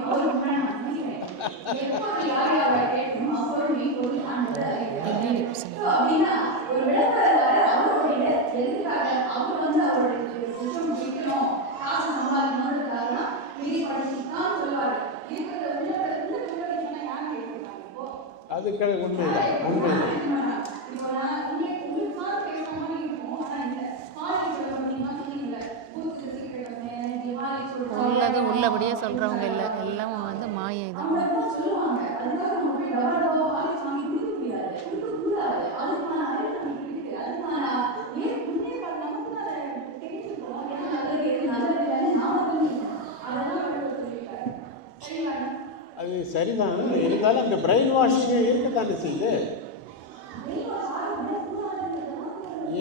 அவர் வந்து உள்ளபடியே சொல்கிறவங்க இல்லை, எல்லாம் வந்து மாயை தான். அவங்க தான் சொல்லுவாங்க. அதுக்காக நம்ம போய் டபா டபா ஹார்லிக்ஸ் வாங்கி குடிக்க முடியாது, குடிக்கக்கூடாது. அதுக்கான அறிவு நமக்கு இருக்கு. அதுக்கான ஏன் புண்ணிய நமக்கு அதை தெரிஞ்சுக்கணும். எது நல்லது எது நல்லது இல்லைன்னு நாம தெரிஞ்சுக்கணும். அதெல்லாம் கடவுள் சொல்லியிருக்காரு. சரிங்களா? அது சரிதான். இருந்தாலும் அந்த பிரெயின் வாஷிங்கே இருக்கத்தானே செய்யுது.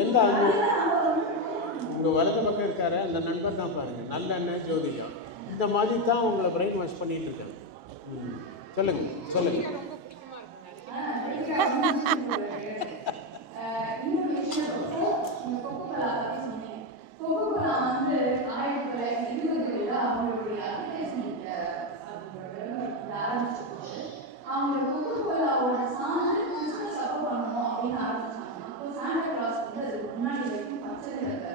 எந்த உங்கள் வலது பக்கம் இருக்காரு அந்த நண்பர் தான் பாருங்கள், நல்லெண்ணெய் ஜோதிகம் இந்த மாதிரி தான் உங்களை பிரெயின் வாஷ் பண்ணிகிட்டு இருக்காங்க. சொல்லுங்கள் சொல்லுங்கள். இன்னொரு விஷயம், கொக்கோகோலா பற்றி சொன்னீங்க. கொக்கோகோலா வந்து 1920 அவங்களுடைய அட்வர்டைஸ்மெண்ட் ஆரம்பிச்சபோது அவங்க கொக்கோகோலாவோட சான்று கிறிஸ்துவ சப்போர்ட் பண்ணணும் அப்படின்னு ஆரம்பிச்சாங்க. அப்போ சாண்டா கிளாஸ் வந்து அதுக்கு முன்னாடி வரைக்கும் பச்சை நிறத்தில்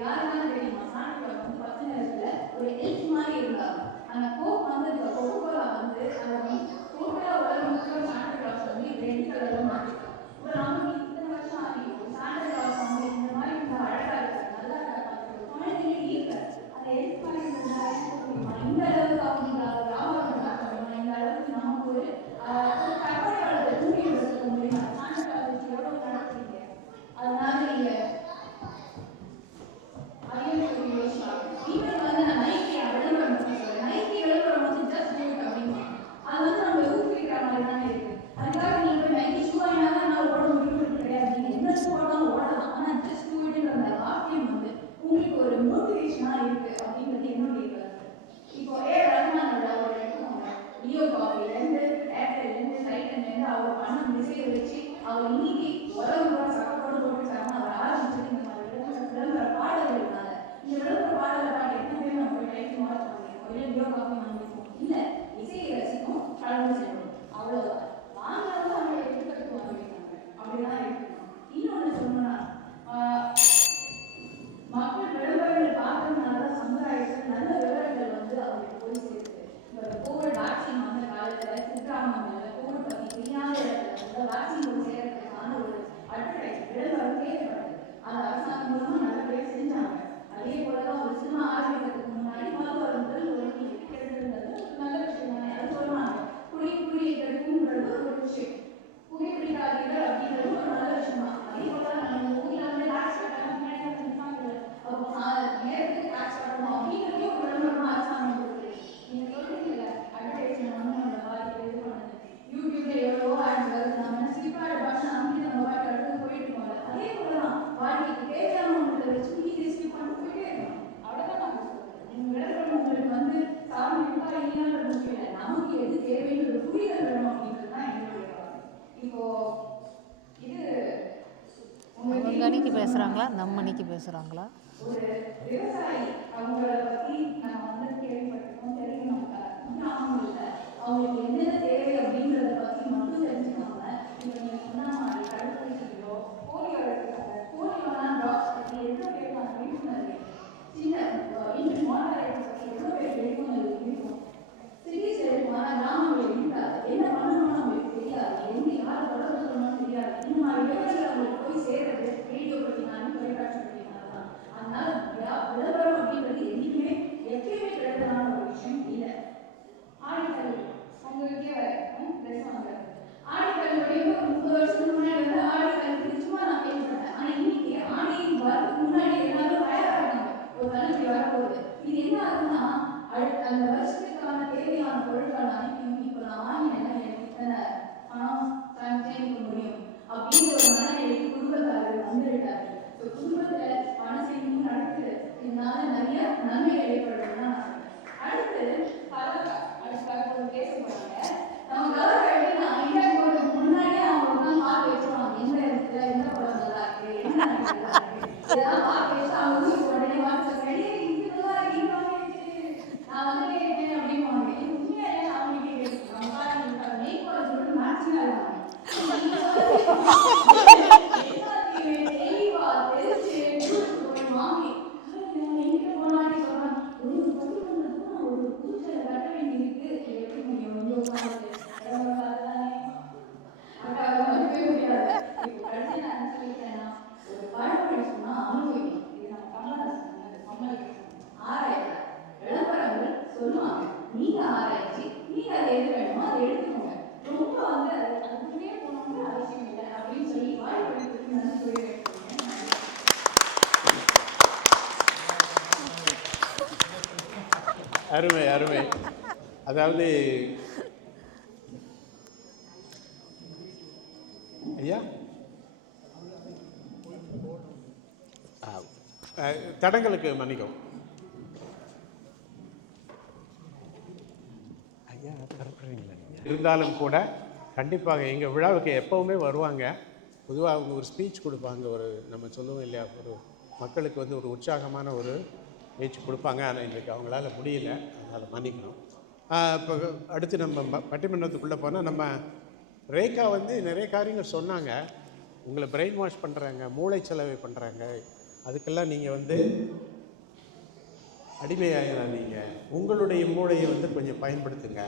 யாருக்கான தெரியுமா? சாண்டா கிளாஸ் வந்து பச்சை நிறத்தில் ஒரு எல்ஃப் மாதிரி இருந்தாங்க. அந்த கோக் வந்து கொக்கோகோலா வந்து அந்த கோகோலா உலகத்துல சாண்டா கிளாஸ் வந்து ரெட் கலர்ல மாற்றிட்டாங்க. இப்போ நமக்கு இத்தனை வருஷம் ஆகிடும் சாண்டா கிளாஸ் வந்து இந்த மாதிரி அழகா இருக்காரு, நல்லா இருக்காரு, குழந்தைங்களே இல்லை அதை எல்ஃப் மாதிரி இருந்தா முடியுமா? இந்த அளவுக்கு அவங்க வியாபாரம் பார்க்க முடியுமா? இந்த அளவுக்கு நமக்கு ஒரு கற்பனையோட தூண்டி எடுத்துக்க முடியுமா? சாண்டா கிளாஸ் வச்சு எவ்வளவு நடத்துறீங்க? அதனால நீங்க ஈவன் வந்து நான் நைக்கி விளம்பரம் சொல்றேன். நைக்கி விளம்பரம் வந்து ஜஸ்ட் டூ இட் அப்படின்னா அது வந்து நம்ம ஊக்குவிக்கிற மாதிரி தானே இருக்கு. அதுக்காக நீங்க போய் நைக்கி ஷூ வாங்கினாலும் என்னால் ஓட முடியும் கிடையாது. நீங்க எந்த ஷூ போட்டாலும் ஓடலாம். ஆனால் ஜஸ்ட் டூ இட்ன்ற அந்த வாக்கியம் வந்து உங்களுக்கு ஒரு மோட்டிவேஷனா இருக்கு அப்படின்றது என்னுடைய கருத்து. இப்போ ரஹ்மானோட ஒரு எடுத்துக்கோங்க, லியோ காஃபிலேருந்து ஏர்டெல்லேருந்து லைட்லேருந்து அவர் பண்ண மிசையை வச்சு அவர் இன்னைக்கு உலகம் கூட சக்கப்போடு போட்டுருக்காங்க. அவர் ஆரம்பிச்சது இந்த மாதிரி விளம்பர பாடல்கள் இருந்தாங்க. இந்த விளம்பர பாடலை பாட்டு எத்தனை பேர் நம்ம போய் லைட் வாட்ச் பண்ணிருக்கோம், இல்லை லியோ காஃபி வாங்கிருக்கோம், இல்லை இசையை ரசிக்கும் கலந்து செல்லும், அவ்வளோதான். வாங்குறவங்க அவங்க எடுத்துக்கிறதுக்கு வாங்கிருக்காங்க, அப்படிதான் இருக்கணும். இன்னொன்று சொல்லணும்னா மக்கள் விளம்பரங்கள் பார்க்கறதுனால தான் சமுதாயத்தில் நல்ல விவரங்கள் வந்து அவங்களுக்கு போய் சேருது. இப்போ கோவிட் வேக்சின் வந்த காலத்தில் குக்கிராமங்களில் கோவிட் பற்றி தெரியாத இடத்துல வேக்சின் போய் சேர்றதுக்கான ஒரு அட்வர்டைஸ் விளம்பரம் தேவைப்படுது. அது அரசாங்கம் மூலமாக நல்லபடியாக செஞ்சாங்க. அதே போல தான் ஒரு சினிமா ஆரம்பிக்கிறதுக்கு முன்னாடி மருத்துவர்கள் ஒரு கெடுதல்ன்றது நல்ல விஷயம் தானே. அது சொல்லுவாங்க குடியை கெடுக்கும்ன்றது ஒரு விஷயம், புகைப்பிடிக்காதீர்கள் அப்படின்றது ஒரு நல்ல விஷயம் தான். அதே போல நம்ம ஊரில் வந்து டாக்ஸ் கட்டணும் நேரத்துக்கு டாக்ஸ் கட்டணும் அப்படின்றதே ஒரு விளம்பரமா அரசாங்கம் கொடுக்குது. நீங்க சொல்றீங்கல்ல அட்வர்டைஸ்மெண்ட் வந்து நம்ம பாதிப்பு இது பண்ணுது. யூடியூப்ல எவ்வளவோ ஆட் வருது, நம்ம ஸ்கிப்பாட் பட்டன் அமைச்சு நம்ம பாட்டு அடுத்து போயிட்டு இருக்கோம்ல. அதே போலதான் வாழ்க்கைக்கு தேவையான ஒன்றை வச்சு நீங்க ஸ்கிப் பண்ணி போயிட்டே இருக்கணும். அவ்வளவுதான் நான் சொல்றேன். நீங்க விளம்பரம் உங்களுக்கு வந்து சாமிக்கா இல்லைன்ற முக்கியம் இல்லை, நமக்கு எது தேவைன்றது புரிதல் வேணும் அப்படின்றது தான் என்னுடைய கருத்து. இப்போ இது அவங்க அன்னைக்கு பேசுகிறாங்களா, நம்ம அன்னைக்கு பேசுகிறாங்களா? ஒரு விவசாயி அவங்கள பத்தி நம்ம வந்து கேள்விப்பட்டிருக்கோம், தெரியும். நமக்கு அவங்களுக்கு என்னென்ன தேவை அப்படின்றத பத்தி மட்டும் தெரிஞ்சுக்காம இப்போ நீங்க சொன்ன மாதிரி தடுப்பூசிகளோ போலியோ எடுத்துக்காங்க, போலியோலாம் டாக்ஸ் பத்தி எவ்வளோ பேருக்கான விழிப்புணர்வு சின்ன இன்னும் மாணவர்களை பத்தி எவ்வளோ பேர் விழிப்புணர்வு இருக்கும். சிட்டிஸ் இருக்கும், ஆனால் கிராமங்கள் இருக்காது. என்ன பண்ணணும்னு அவங்களுக்கு தெரியாது, எங்க யார் தொடர்பு சொல்லணும்னு தெரியாது. இந்த மாதிரி விவரங்கள் அவங்களுக்கு போய் சேர்றது ரேடியோ பற்றினாலும் தொலைக்காட்சி பற்றினாலும் தான். அதனால விளம்பரம் அப்படின்றது என்னைக்குமே எப்பயுமே கிடைத்ததான ஒரு விஷயம் இல்லை. ஆடிக்கல்வி உங்களுக்கே ட்ரெஸ் வாங்குறது ஆடிக்கல்வியோடைய ஒரு 30 வருஷத்துக்கு முன்னாடி வந்து ஆடிக்கல்வி சும்மா நான் கேள்விப்பட்டேன். ஆனால் இன்னைக்கு ஆடி வரதுக்கு முன்னாடி எல்லாரும் தயாராகிறாங்க ஒரு கல்வி வரப்போகுது. இது என்ன ஆகுதுன்னா அந்த வருஷத்துக்கான தேவையான பொருட்கள் அனைத்தையும் இப்போ நான் வாங்கினேன்னா எனக்கு இத்தனை பணம் சேமிக்க முடியும் அப்படின்ற ஒரு மனநிலைக்கு குடும்பத்தார்கள் வந்துவிட்டார்கள். இப்போ குடும்பத்தில் பண சேமிப்பு நடக்குது, இதனால நிறைய நன்மைகள் ஏற்படுறதுன்னா அடுத்து அதுக்காக ஒரு பேச போறாங்க. நம்ம கலர் எப்படின்னா இந்தியா போறதுக்கு முன்னாடியே அவங்க தான் பார்த்து வச்சுருவாங்க, எந்த இடத்துல எந்த படம் நல்லா இருக்கு, என்ன நல்லா இருக்கு, இதெல்லாம் பார்த்து வச்சு அவங்க உடனே வாட்ஸ்அப் ரெடி இதுதான் நான் வந்து இருக்கேன் அப்படின்னு வாங்க. உண்மையிலே அவங்களுக்கு கேட்கணும் மேற்கொள்ள சொல்லிட்டு மேட்சிங் ஆகிடுவாங்க. தெளிவா தெரிஞ்சு வாங்கி எங்கிட்ட போனாடி சொல்றாங்க ஒரு புதுச்சலை கட்ட வேண்டி இருக்கு, எப்படி முடியும் வந்து உட்காந்து அக்கா மதிப்பே முடியாது. இப்போ கடைசி நான் சொல்லிட்டேன்னா ஒரு பழமொழி சொன்னா அனுபவிக்கணும். நீங்க ஆராய்ச்சி, நீங்க அதை எது வேணுமோ அதை எடுத்துக்கோங்க. ரொம்ப வந்து அதுக்குள்ளே போனோம்னு அவசியம் இல்லை அப்படின்னு சொல்லி வாய்ப்பு நான் சொல்லிடுறேன். அருமை அருமை. அதாவது ஐயா தடங்களுக்கு மன்னிக்கும் ஐயா, இருந்தாலும் கூட கண்டிப்பாக எங்கள் விழாவுக்கு எப்போவுமே வருவாங்க. பொதுவாக அவங்க ஒரு ஸ்பீச் கொடுப்பாங்க, ஒரு நம்ம சொல்லுவோம் இல்லையா, ஒரு மக்களுக்கு வந்து ஒரு உற்சாகமான ஒரு பேச்சு கொடுப்பாங்க. ஆனால் இன்றைக்கு அவங்களால முடியல, அதனால் மன்னிக்கணும். இப்போ அடுத்து நம்ம பட்டிமன்றத்துக்குள்ளே போனால் நம்ம ரேகா வந்து நிறைய காரியங்கள் சொன்னாங்க. உங்களை பிரெயின் வாஷ் பண்ணுறாங்க, மூளை செலவை பண்ணுறாங்க, அதுக்கெல்லாம் நீங்கள் வந்து அடிமையாகிறாதீங்க, உங்களுடைய மூளையை வந்து கொஞ்சம் பயன்படுத்துங்க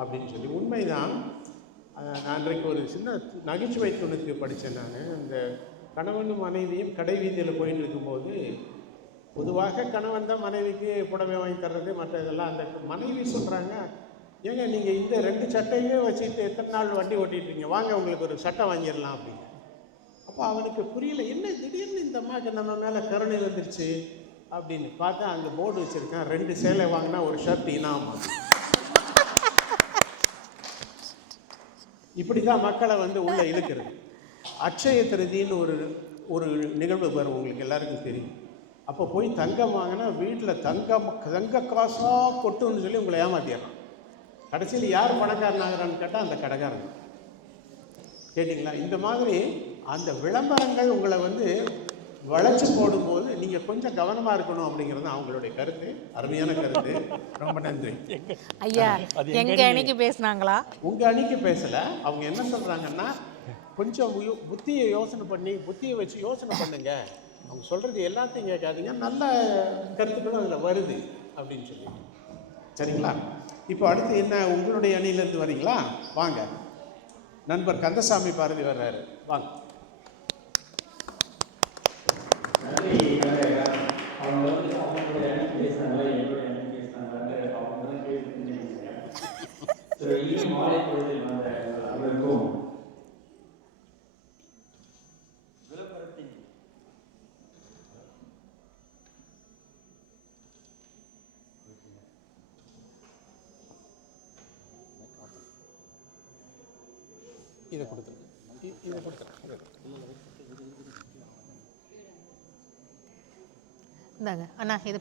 அப்படின்னு சொல்லி. உண்மைதான். நான் அன்றைக்கு ஒரு சின்ன நகைச்சுவை துணுக்கு படித்தேன். நான் இந்த கணவனும் மனைவியும் கடை வீதியில் போயிட்டு இருக்கும்போது, பொதுவாக கணவன் தான் மனைவிக்கு புடவை வாங்கி தர்றது மற்ற இதெல்லாம். அந்த மனைவி சொல்கிறாங்க, ஏங்க நீங்கள் இந்த 2 சட்டையுமே வச்சுட்டு எத்தனை நாள் வண்டி ஓட்டிட்டுருங்க, வாங்க உங்களுக்கு ஒரு சட்டை வாங்கிடலாம் அப்படின்னு. அப்போ அவனுக்கு புரியல, என்ன திடீர்னு இந்த அம்மாவுக்கு நம்ம மேலே கருணை வந்துருச்சு அப்படின்னு பார்த்தா அங்கே போர்டு வச்சுருக்கேன், 2 சேலை வாங்கினா ஒரு ஷர்ட் இனாம். இப்படி தான் மக்களை வந்து உள்ளே இழுக்கிறது. அட்சய திருதின்னு ஒரு நிகழ்வு வரும், உங்களுக்கு எல்லாருக்கும் தெரியும். அப்போ போய் தங்கம் வாங்கினா வீட்டில் தங்க காசாக கொட்டுன்னு சொல்லி உங்களை ஏமாத்திடலாம். கடைசியில் யார் பணக்காரனாகிறான்னு கேட்டால் அந்த கடைக்காரன். கேட்டிங்களா? இந்த மாதிரி அந்த விளம்பரங்கள் உங்களை வந்து வளைச்சு போடும்போது நீங்கள் கொஞ்சம் கவனமாக இருக்கணும் அப்படிங்கிறது அவங்களுடைய கருத்து. அருமையான கருத்து, ரொம்ப நன்றி. ஐயா, எங்கள் அணிக்கு பேசுனாங்களா? உங்கள் அணிக்கு பேசலை. அவங்க என்ன சொல்கிறாங்கன்னா, கொஞ்சம் புத்தியை வச்சு யோசனை பண்ணுங்க, அவங்க சொல்கிறது எல்லாத்தையும் கேட்காதீங்க, நல்ல கருத்துக்களும் அதில் வருது அப்படின்னு சொல்லி. சரிங்களா? இப்போ அடுத்து என்ன, உங்களுடைய அணியிலேருந்து வரீங்களா? வாங்க. நண்பர் கந்தசாமி பாரதி வர்றாரு, வாங்க. அவங்க வந்து அவங்களுடைய அணிக்கு பேசுனாங்களா, என்னுடைய அணிக்கு பேசுனாங்களா அவங்க தான் கேட்டுருக்கீங்க. மாலை பொழுதில் வந்த அவருக்கும் விளம்பரத்தின் இதை கொடுத்துருங்க. இந்தாங்க அண்ணா, இது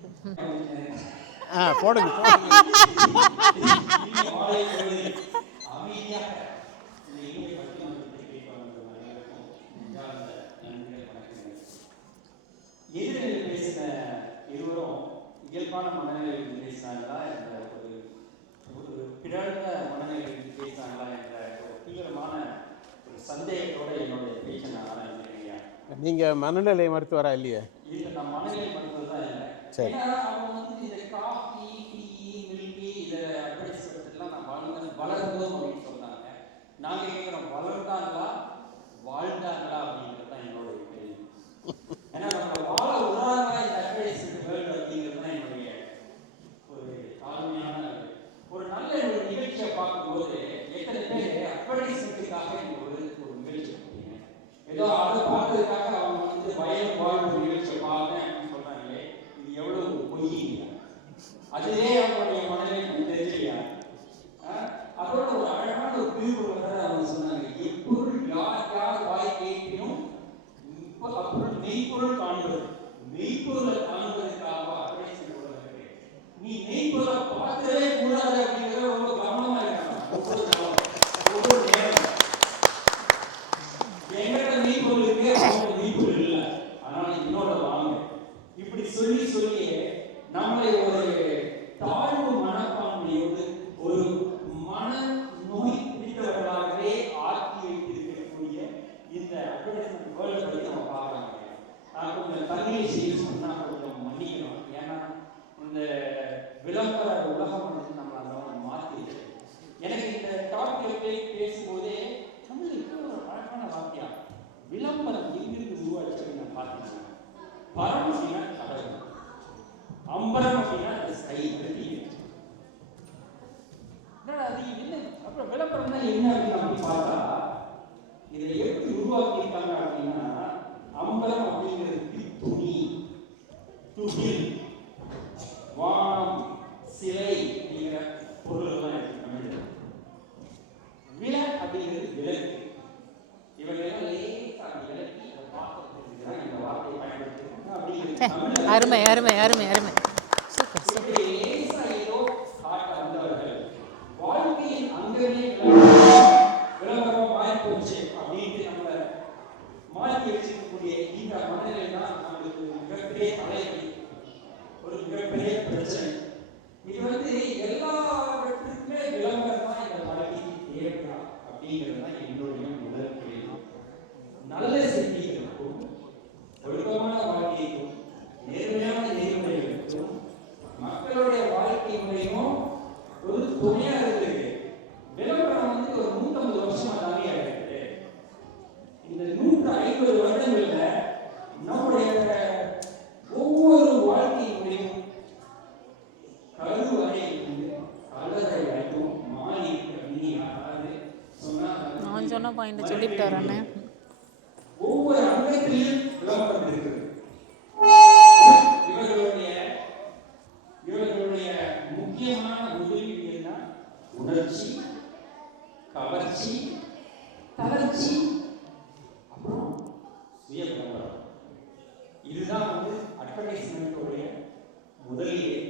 போடுங்க. எதிரில் பேசின இருவரும் இயல்பான மனநிலையில் பேசினாங்களா, என்ற ஒரு பிறழ்ந்த மனநிலையில் பேசினாங்களா என்ற ஒரு தீவிரமான ஒரு சந்தேகத்தோட என்னுடைய பேச்சை நான் ஆரம்பிக்கிறேன். நீங்கள் மனநிலை மருத்துவரா இல்லையா? இல்லை, நான் மனநிலை மருத்துவர் தான் இல்லை. சரி. அவங்க வந்து இந்த காஃபி, டீ, மில்கி இதை அட்வர்டைஸ்மெண்ட்லாம் நான் வளர்ந்தோம் அப்படின்னு சொன்னாங்க. நாங்கள் கேட்குறோம், வளர்ந்தாங்களா வாழ்ந்தாங்களா அப்படிங்கிறது தான் என்னோட கேள்வி. ஏன்னா நம்ம வாழ உதாரணமாக இந்த அட்வர்டைஸ்மெண்ட் வேர்ல்டு அப்படிங்கிறது தான் என்னுடைய ஒரு தாழ்மையான ஒரு நல்ல ஒரு நிகழ்ச்சியை பார்க்கும்போது எத்தனை பேர் அட்வர்டைஸ்மெண்ட்டுக்காக ஒரு நிகழ்ச்சி பார்த்தீங்க, ஏதோ அதை பார்த்ததுக்காக அவங்க வந்து வயல் வாழ்வு நிகழ்ச்சியை பார்த்தேன் அப்படின்னு சொல்றாங்களே, இது எவ்வளவு பொய்யிங்க. அதுவே அவங்களுடைய மனநிலை தெரியலையா? அதோட ஒரு அழகான ஒரு பிரிவுகளை அவங்க சொன்னாங்க, எப்பொருள் யார் வாய் கேட்கணும் அப்பொருள் மெய்ப்பொருள் காண்பது, மெய்ப்பொருளை காண்பதற்காக அட்வர்டைஸ்மெண்ட் கொடுக்கிறது. நீ மெய்ப்பொருளை பார்க்கவே கூடாது அப்படிங்கிறத ரொம்ப கவனமா இருக்காங்க. ஒவ்வொரு நேரம் எங்கிட்ட மெய்ப்பொருள் இருக்கு, அவங்க மெய்ப்பொருள் இல்லை, அதனால என்னோட வாங்க இப்படி சொல்லி நம்மளை ஒரு தாழ்வு மனப்பான்மையோடு ஒரு மன நோய் பிடித்தவர்களாகவே ஆக்கி வைத்திருக்கக்கூடிய இந்த அட்வர்டைஸ்மெண்ட் வேர்ல்டை பற்றி நம்ம பார்க்கறாங்க. நான் கொஞ்சம் தண்ணியை செய்ய சொன்னால் கொஞ்சம் மன்னிக்கணும். ஏன்னா இந்த விளம்பர உலகம் வந்து நம்ம அந்த மாற்றிடுது. எனக்கு இந்த டாபிக்கை பேசும்போதே தமிழ் ஒரு அழகான வார்த்தையா விளம்பரம் எங்கிருந்து உருவாச்சு நான் பார்த்தீங்கன்னா, பரம் அப்படின்னா கடவுள், அம்பரம் அப்படின்னா ஸ்கை, அருமை அருமை அருமை அருமை. Super super. இப்படி லேசா ஏதோ காட்ட வந்தவர்கள் வாழ்க்கையின் அங்கமே விளம்பரம் மாறி போச்சு அப்படின்ட்டு நம்ம மாற்றி வச்சிருக்கக்கூடிய இந்த மனநிலை தான் நம்மளுக்கு மிகப்பெரிய தலைவலி, ஒரு மிகப்பெரிய பிரச்சனை. இது எல்லாவற்றுக்குமே விளம்பரம் தான் இந்த வாழ்க்கைக்கு தேவையா அப்படிங்கிறது தான் என்னுடைய முதல் கேள்வி. நல்ல செய்திகளுக்கும் ஒழுக்கமான வாழ்க்கைக்கும் நேர்மையான நெறிமுறைகளுக்கும் மக்களுடைய வாழ்க்கை முறையும் ஒரு துணையா இருக்கு. விளம்பரம் ஒரு 150 வருஷமா தானே ஆயிருக்கு. இந்த 150 வருடங்கள்ல நம்முடைய ஒவ்வொரு வாழ்க்கை முறையும் கருவறையிலிருந்து கல்லறை வரைக்கும் மாறி இருக்கு. யாராவது சொன்னா நான் சொன்ன பாயிண்ட் சொல்லிவிட்டார் அண்ணன். ஒவ்வொரு அங்கத்திலும் விளம்பரம் இருக்கிறது. இவர்களுடைய முக்கியமான முதலீடு என்ன? உணர்ச்சி, கவர்ச்சி, தளர்ச்சி, அப்புறம் சுய விளம்பரம். இதுதான் அட்வர்டைஸ்மெண்ட் முதலீடு.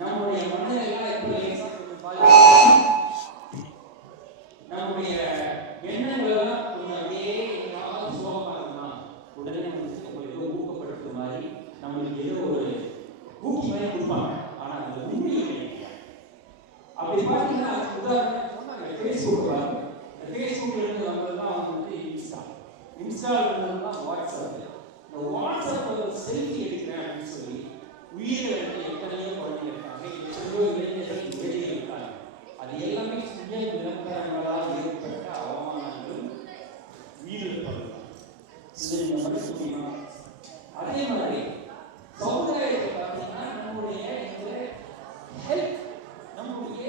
நம்முடைய மனதெல்லாம் நம்முடைய எண்ணங்கள் எல்லாம் கொஞ்சம் அப்படியே சோகமா இருந்தான் உடனே ஏதோ ஊக்கப்படுத்துற மாதிரி நம்மளுக்கு ஏதோ ஒரு ஊக்கி மாதிரி கொடுப்பாங்க. ஆனா அது உண்மையை அப்படி பார்த்தீங்கன்னா உதாரணம் சொன்னாங்க ஃபேஸ்புக். ஃபேஸ்புக்ல இருந்து நம்மளெல்லாம் இன்ஸ்டால இருந்து தான் வாட்ஸ்அப். இந்த வாட்ஸ்அப் செல்ஃபி எடுக்கிறேன் அப்படின்னு சொல்லி உயிரை எத்தனையோ குழந்தைங்க இருக்காங்க, எத்தனையோ இளைஞர்கள் வெளியே இருக்காங்க. அது எல்லாமே சுய விளம்பரங்களால் ஏற்பட்ட அவமானங்கள், உயிரிழப்புகள். இதை நம்ம முடியுமா? அதே மாதிரி சமுதாயத்தை பார்த்தீங்கன்னா நம்முடைய ஹெல்த், நம்முடைய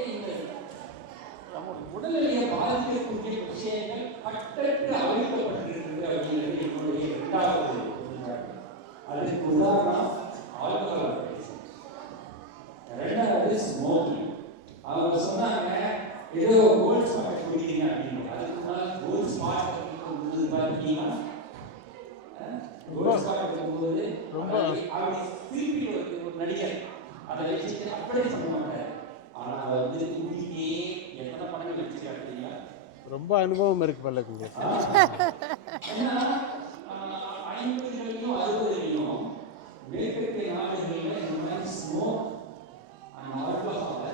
உடல்நிலையை பாதிக்கக்கூடிய விஷயங்கள் கட்டற்று அழிக்கப்பட்டிருக்கிறது அப்படிங்கிறது என்னுடைய 2வது. அதுக்கு உதாரணம் ஆல்கஹால் அடிக்ஷன். 2வது ஸ்மோக்கிங். அவங்க சொன்னாங்க ஏதோ கோல்ட் ஸ்பாட் குடிக்கிறீங்க அப்படின்னு. அதுக்கு முன்னால் கோல்ட் ஸ்பாட் பார்த்தீங்கன்னா கோல்ட் ஸ்பாட் இருக்கும்போது ரொம்ப திருப்பி ஒரு நடிகர் அதை வச்சுட்டு அப்படியே பண்ணுவாங்க. ஆனா அதை குடிக்கே எத்தனை படங்கள் வச்சுருக்காங்க தெரியுமா? ரொம்ப அனுபவம் இருக்கு பல்லக்குங்க. ஏன்னா 50களிலும் 60களிலும் மேற்கத்திய நாடுகளில் இந்த மாதிரி ஸ்மோக் அண்ட் ஆல்கஹாலை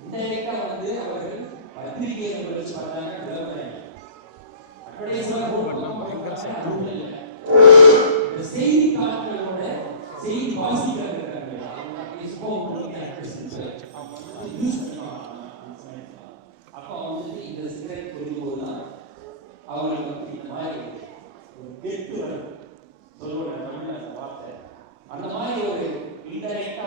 இன்டைரக்டா அவர்கள் பத்திரிகையை வச்சு பார்த்தாங்க. விளம்பரம் அட்வர்டைஸ்மெண்ட் போடலாம், செய்தித்தாள்களோட செய்தி வாசிக்கிறாங்க. அப்போ இந்த சிகரெட் குடிக்கும்போது தான் அவங்களுக்கு இந்த மாதிரி ஒரு கெட்டு வருது. சொல்லுவாங்க தமிழ்நாட்டு வார்த்தை. அந்த மாதிரி ஒரு இன்டைரக்டா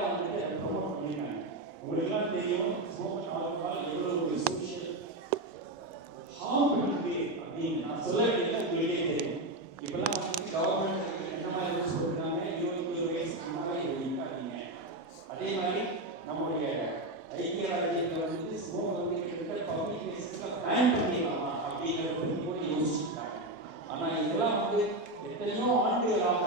ப்ரொமோட் பண்ணிருக்காங்க. உங்களுக்கெல்லாம் தெரியும் ஸ்மோக் ஆல்கஹால் எவ்வளவு ஒரு சோஷியல் ஹார்ம் இருக்கு அப்படின்னு நான் சொல்ல வேண்டியது உங்களுக்கே தெரியும். இப்பெல்லாம் கவர்மெண்ட் என்ன மாதிரி சொல்றாங்க, 21 வயசுக்கு மேலே இருக்காதீங்க. அதே மாதிரி நம்முடைய ஐக்கிய ராஜ்யத்தில் ஸ்மோக் கிட்டத்தட்ட பப்ளிக் பிளேசஸ்ல பேன் பண்ணிடலாமா அப்படிங்கிறத பற்றி கூட யோசிச்சுட்டாங்க. ஆனா இதெல்லாம் எத்தனையோ ஆண்டுகளாக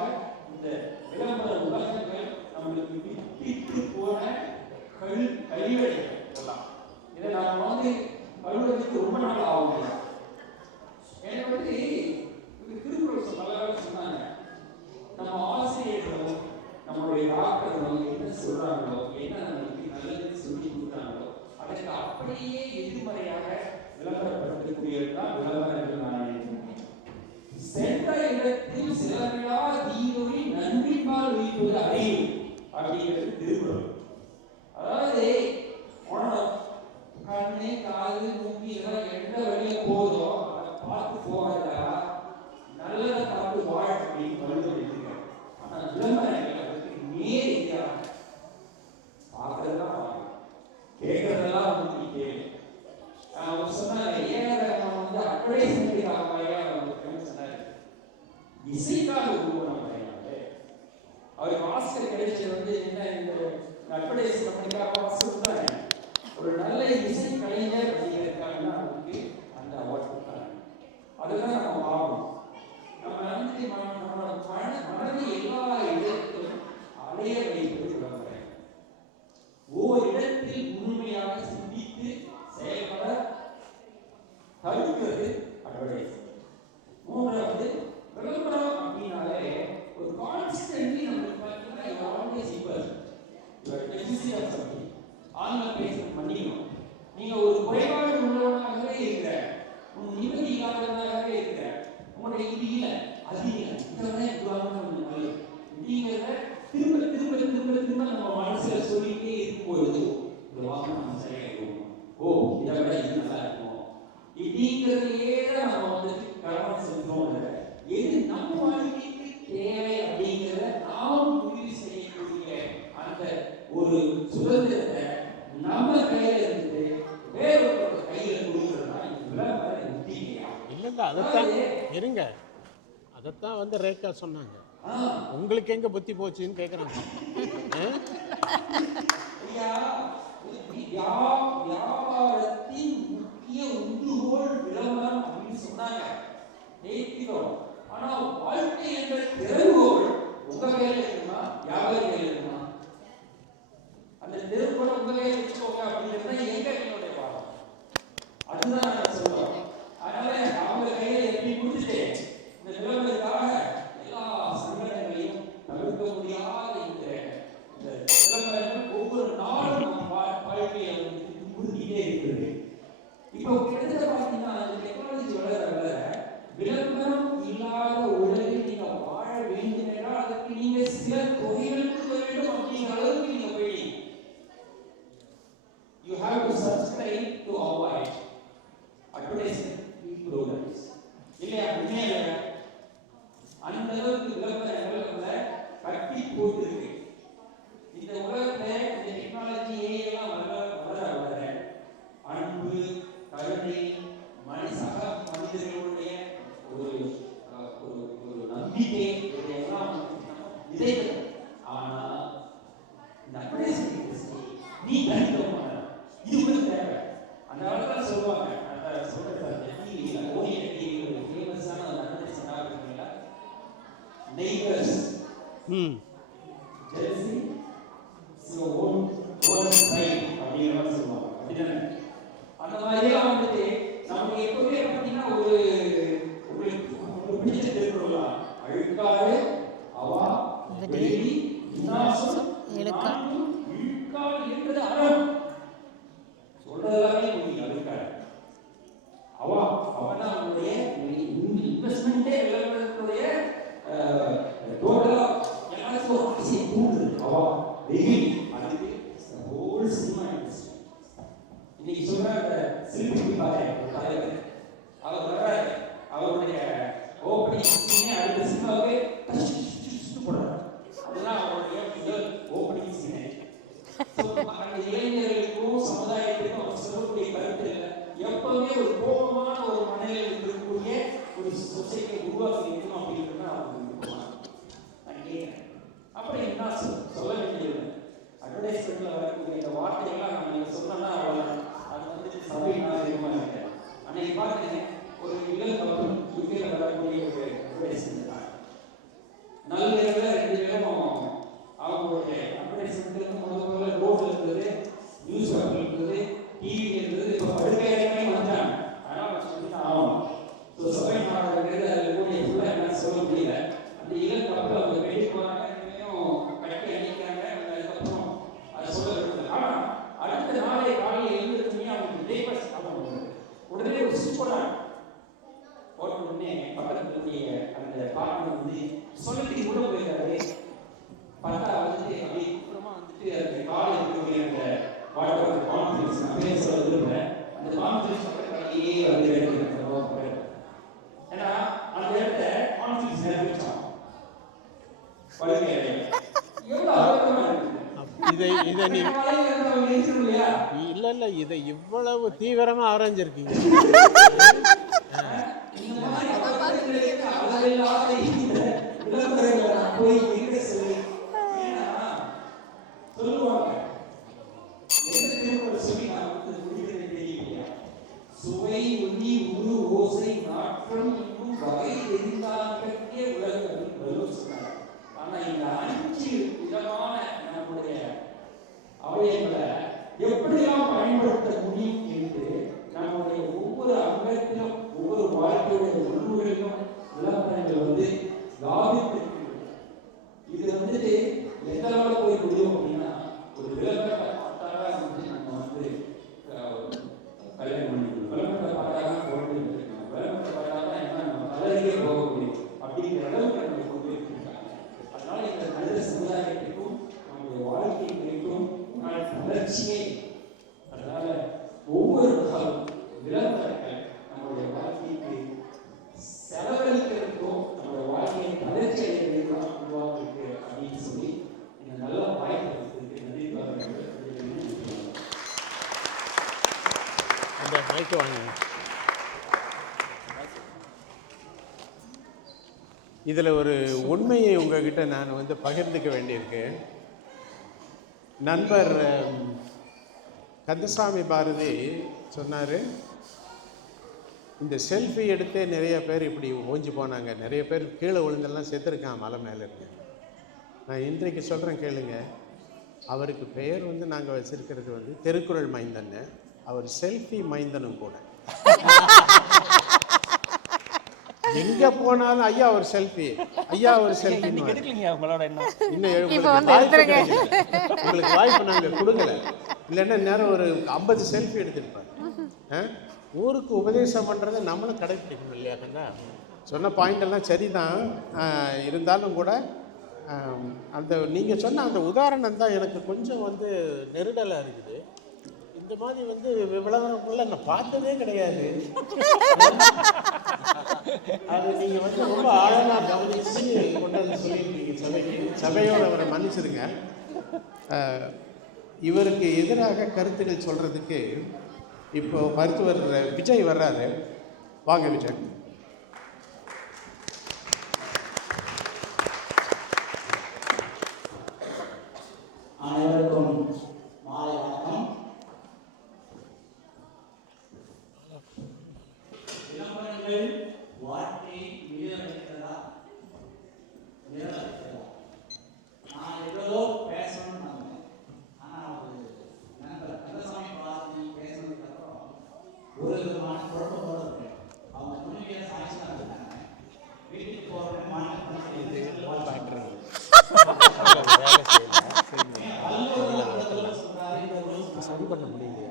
இந்த விளம்பர உலகங்கள் நம்மளுக்கு விட்டு போன கழிவடைகள் இதெல்லாம். இதை நாம கழுவுறதுக்கு ரொம்ப நாள் ஆகும். ஏன்னா திருக்குறள் சொன்னாங்க, நம்ம ஆசிரியர்களும் நம்மளுடைய டாக்டர்களும் என்ன சொல்றாங்களோ, என்ன நம்மளுக்கு நல்லது சொல்லி கொடுக்குறாங்களோ அதற்கு அப்படியே எதிர்மறையாக விளம்பரப்படுத்தக்கூடியதுதான் விளம்பரங்கள். நான் சென்ற இடத்தில் சிலவிழா தீரொழி நன்றிப்பால் உயிர்ப்பது அறிவு அப்படிங்கிறது திருக்குறள். அதாவது கண்ணு காது மூக்கி இதெல்லாம் எந்த வழியில போதோ அதை பார்த்து போகிறதா நல்லதை பார்த்து வாழ் அப்படின்னு வழிபடுத்திருக்காங்க. ஆனா விளம்பரங்கள் அதுக்கு நேர் எதிராக பார்க்கறதெல்லாம் கேட்கறதெல்லாம் கேள்வி. அவங்க சொன்னாங்க ஏன் அட்வர்டைஸ்மெண்ட்டுக்காக சொன்னாரு, இசைக்காக உருவான அவருக்கு ஆஸ்கர் கிடைச்சது என்ன, இந்த அட்வர்டைஸ்மெண்ட்டுக்காக ஆஸ்கர் ஒரு நல்ல இசை கலைஞர் அப்படிங்கிறதுக்காக அவருக்கு அந்த அவார்ட் கொடுத்தாங்க. அதுதான் நம்ம பார்க்கணும். நம்ம நம்மளோட மனது எல்லா இடத்திலும் திரும்ப நம்ம மனசுல சொல்லிட்டே இருக்கும்பொழுது இந்த வாசனை நம்ம சரியாயிடும். ஓ, இதை விட இது நல்லா இருக்கும் இப்படிங்கிறதுலயே தான் நம்ம வந்துட்டு கவனம் செலுத்துறோம். எது நம்ம வாழ்க்கைக்கு தேவை அப்படிங்கிறத நாம் முடிவு செய்யக்கூடிய அந்த ஒரு சுதந்திரத்தை நம்ம கையில இருந்து வேறொரு கையில கொடுக்கிறதா விளம்பர உத்தியா? இல்லை அதைத்தான் இருங்க, அதைத்தான் வந்து ரேகா சொன்னாங்க. உங்களுக்கு எங்க புத்தி போச்சுன்னு கேட்குறாங்க. வியாபாரத்தின் முக்கிய உந்துகோல் விளம்பரம் அப்படின்னு சொன்னாங்க. ஆனா வாழ்க்கை என்ற திறவுகோல் உங்க கையில இருக்குமா, வியாபாரி கையில இருக்குமா? அந்த திறவுகோலை உங்க கையில வச்சுக்கோங்க அப்படிங்கிறது எங்க கையோட பாடம். அதுதான் நான் சொல்றேன். அதனால அவங்க கையில எப்படி கொடுத்துட்டு இந்த விளம்பரத்துக்காக எல்லா சங்கடங்களையும் தவிர்க்க முடியாத இந்த விளம்பரங்கள் ஒவ்வொரு நாளும் நம்ம வாழ்க்கையை கொடுத்துட்டே இருக்கிறது. இப்போ கிட்டத்தட்ட பார்த்தீங்கன்னா இந்த டெக்னாலஜி வளர வளர விளம்பரம் இல்லாத உலகில் நீங்க வாழ வேண்டும் என்றால் அதற்கு நீங்க சில தொகைகளுக்கு வேண்டும் அப்படிங்கிற அளவுக்கு நீங்க போயிட்டீங்க. You have to subscribe to avoid advertisement programs. இல்லையா? உண்மையில அந்த அளவுக்கு விளம்பரங்கள் நம்மளை கட்டி போட்டுருக்கு. இந்த உலகத்துல இந்த டெக்னாலஜி எல்லாம் வளர வளர அன்பு, கருணை, சக மனிதர்களுடைய ஒரு நம்பிக்கை இதையெல்லாம் விதைகள். ஆனா இந்த அட்வர்டைஸ்மெண்ட் நீ தனித்தவமான இது கூட தேவை. அந்த காலத்துல சொல்லுவாங்க, அந்த சொல்றது டிவியில ஓடிய டிவியில ஒரு ஃபேமஸான ஒரு அட்வர்டைஸ்மெண்ட் இருக்குங்களா, neighbours Chelsea so own style அப்படிங்கிற மாதிரி சொல்லுவாங்க. அப்படிதானே? அந்த மாதிரிலாம் வந்துட்டு நமக்கு எப்பவுமே பார்த்தீங்கன்னா ஒரு உங்களுக்கு பிடிச்ச திருக்குறள் அழுக்காறு அவா வெளி விநாசம் இழுக்காடு என்றது அறம். சொல்றதெல்லாமே உங்களுக்கு அழுக்காடு. அவனா அவனுடைய இன்வெஸ்ட்மெண்ட்டே விளம்பரத்துடைய டோட்டலா எல்லாருக்கும் ஒரு ஆசையை தூண்டுது. அவா வெயில் அதுக்கு ஹோல் சினிமா இண்டஸ்ட்ரி. இன்னைக்கு சொல்ற அந்த சிலிபிட்டி பாருங்க, தலைவர் அவர் வர்றாரு, அவருடைய ஓப்பனிங் சீனே அடுத்த சினிமாவே போடுறாரு. அதுதான் அவருடைய முதல் ஓப்பனிங் சீனே. அந்த இளைஞர்களுக்கும் சமுதாயத்துக்கும் அவர் சொல்லக்கூடிய கருத்து இல்லை. எப்பவுமே ஒரு கோபமான ஒரு மனநிலையில் இருக்கக்கூடிய ஒரு சொசைட்டியை உருவாக்கி இருக்கணும் அப்படிங்கிறது அவங்க நான் கேட்கிறேன். அப்புறம் என்ன சொல்ல வேண்டியது, அட்வர்டைஸ்மெண்ட்ல வரக்கூடிய இந்த வார்த்தைகள்லாம் நான் நீங்க சொன்னா அது வந்து சபை நாகரிகமா இருக்கு. அன்னைக்கு பாருங்க, ஒரு இளம் கப்பல் யூகேல வரக்கூடிய ஒரு அட்வர்டைஸ்மெண்ட் தான். நல்ல ரெண்டு பேரும் அவங்களுடைய அட்வர்டைஸ்மெண்ட் முதல்ல ரோட்ல இருந்தது, நியூஸ் பேப்பர் இருந்தது, டிவி இருந்தது, இப்போ படுக்கையறையுமே வந்தாங்க. அதனால சொல்லி ஆகும். ஸோ சபை நாகரிகம் அதில் கூடிய ஃபுல்லாக என்ன சொல்ல முடியல. அந்த இளம் கப்பல் அவங்க வெளியே போறாங்க, கட்டி அடிக்கிறாங்க. அதுக்கப்புறம் அதை சொல்ல விரும்பல. ஆனால் அடுத்த நாளே காலையில் எழுந்திருச்சுமே அவங்களுக்கு பிரேக்ஃபாஸ்ட் சாப்பிட உடனே ஒரு சுவிட்ச் போடுறாங்க. போட்ட உடனே பக்கத்துடைய அந்த பார்ட்னர் வந்து சொல்லத்துக்கு கூட போயிருக்காரு. பார்த்தா வந்துட்டு அப்படியே அப்புறமா வந்துட்டு அந்த காலை இருக்கக்கூடிய அந்த வாட்டர் கான்ஃபரன்ஸ் நான் பேச சொல்ல விரும்புகிறேன். அந்த கான்ஃபரன்ஸ் பக்கத்துலேயே வந்து எடுத்துக்கிறேன். ஏன்னா அந்த இடத்த கான்ஃபரன்ஸ் நிரப்பிச்சான் படுக்கை எவ்வளோ அழகமா இருக்கு. இதை நீ இல்ல இதை இவ்வளவு தீவிரமா ஆராய்ஞ்சிருக்கீங்க. சுவை ஒளி உரு ஓசை நாற்றம் இன்னும் வகை தெரிந்தாக்கே உலகம் சொன்னார். ஆனா இந்த 5 விதமான நம்முடைய அவயங்களை எப்படியெல்லாம் பயன்படுத்த முடியும் என்று நம்முடைய ஒவ்வொரு அங்கத்திலும் ஒவ்வொரு வாழ்க்கையுடைய உணர்வுகளிலும் விளம்பரங்கள் வந்து லாபித்திருக்கிறது. இது வந்துட்டு எந்த அளவுக்கு போய் முடியும் அப்படின்னா, ஒரு விளம்பரத்தை பார்த்தாரா வந்து நம்ம வந்து கல்யாணம் பண்ணிக்கணும், விளம்பரத்தை பார்த்தாரா குழந்தை வச்சிருக்கணும், விளம்பரத்தை பார்த்தாரா என்ன நம்ம கலரியே போக முடியும் அப்படிங்கிற அளவுக்கு நம்ம கொண்டு இருக்காங்க. அதனால இந்த மனித சமுதாயத்துக்கும் நம்முடைய வாழ்க்கை மைக்கு வாங்க. இதில் ஒரு உண்மையை உங்ககிட்ட நான் வந்து பகிர்ந்துக்க வேண்டியிருக்கு. நண்பர் கந்தசாமி பாரதி சொன்னார், இந்த செல்ஃபி எடுத்தே நிறைய பேர் இப்படி ஓஞ்சி போனாங்க, நிறைய பேர் கீழே விழுந்தெல்லாம் செத்துருக்கான் மலை மேலே இருக்கு. நான் இன்றைக்கு சொல்கிறேன் கேளுங்க. அவருக்கு பெயர் வந்து நாங்கள் வச்சிருக்கிறது வந்து திருக்குறள் மைந்தன். அவர் செல்ஃபி மைந்தனும் கூட. எங்க போனாலும் ஐயா ஒரு செல்ஃபி, ஐயா ஒரு செல்ஃபி. உங்களுக்கு வாய்ப்பு நாங்கள் கொடுக்கல, இல்லைன்னா நேரம் ஒரு 50 செல்ஃபி எடுத்திருப்பார். ஊருக்கு உபதேசம் பண்ணுறதை நம்மளும் கடைப்பிடிக்கணும் இல்லையா கண்ணா? சொன்ன பாயிண்ட் எல்லாம் சரிதான். இருந்தாலும் கூட அந்த நீங்கள் சொன்ன அந்த உதாரணம் தான் எனக்கு கொஞ்சம் வந்து நெருடலாக இருக்குது. இந்த மாதிரி வந்து விளம்பரங்கள்ல நான் பார்த்ததே கிடையாது. அது நீங்கள் வந்து ரொம்ப ஆழமாக கவனித்து கொண்டு வந்து சொல்லியிருக்கீங்க சபைக்கு. சபையோட அவரை மன்னிச்சிருங்க. இவருக்கு எதிராக கருத்துக்கள் சொல்கிறதுக்கு இப்போ மருத்துவர் விஜய் வர்றாரு. வாங்க விஜய். அனைவருக்கும் மாலை வணக்கம். விளம்பரங்கள் வாழ்க்கை நிலைநிறுத்துகிறதா? நான் எவ்வளோ பேசணும்னு வந்தேன். ஆனால் நண்பர் கந்தசாமி பாரதி பேசுனதுக்கு அப்புறம் ஒரு விதமான குழப்பத்தோடு இருக்கேன். அவங்க துணிவிய சாய்ஸ்லாம் இருக்காங்க. வீட்டுக்கு போகிறேன் மாநில சரி பண்ண முடியலையா?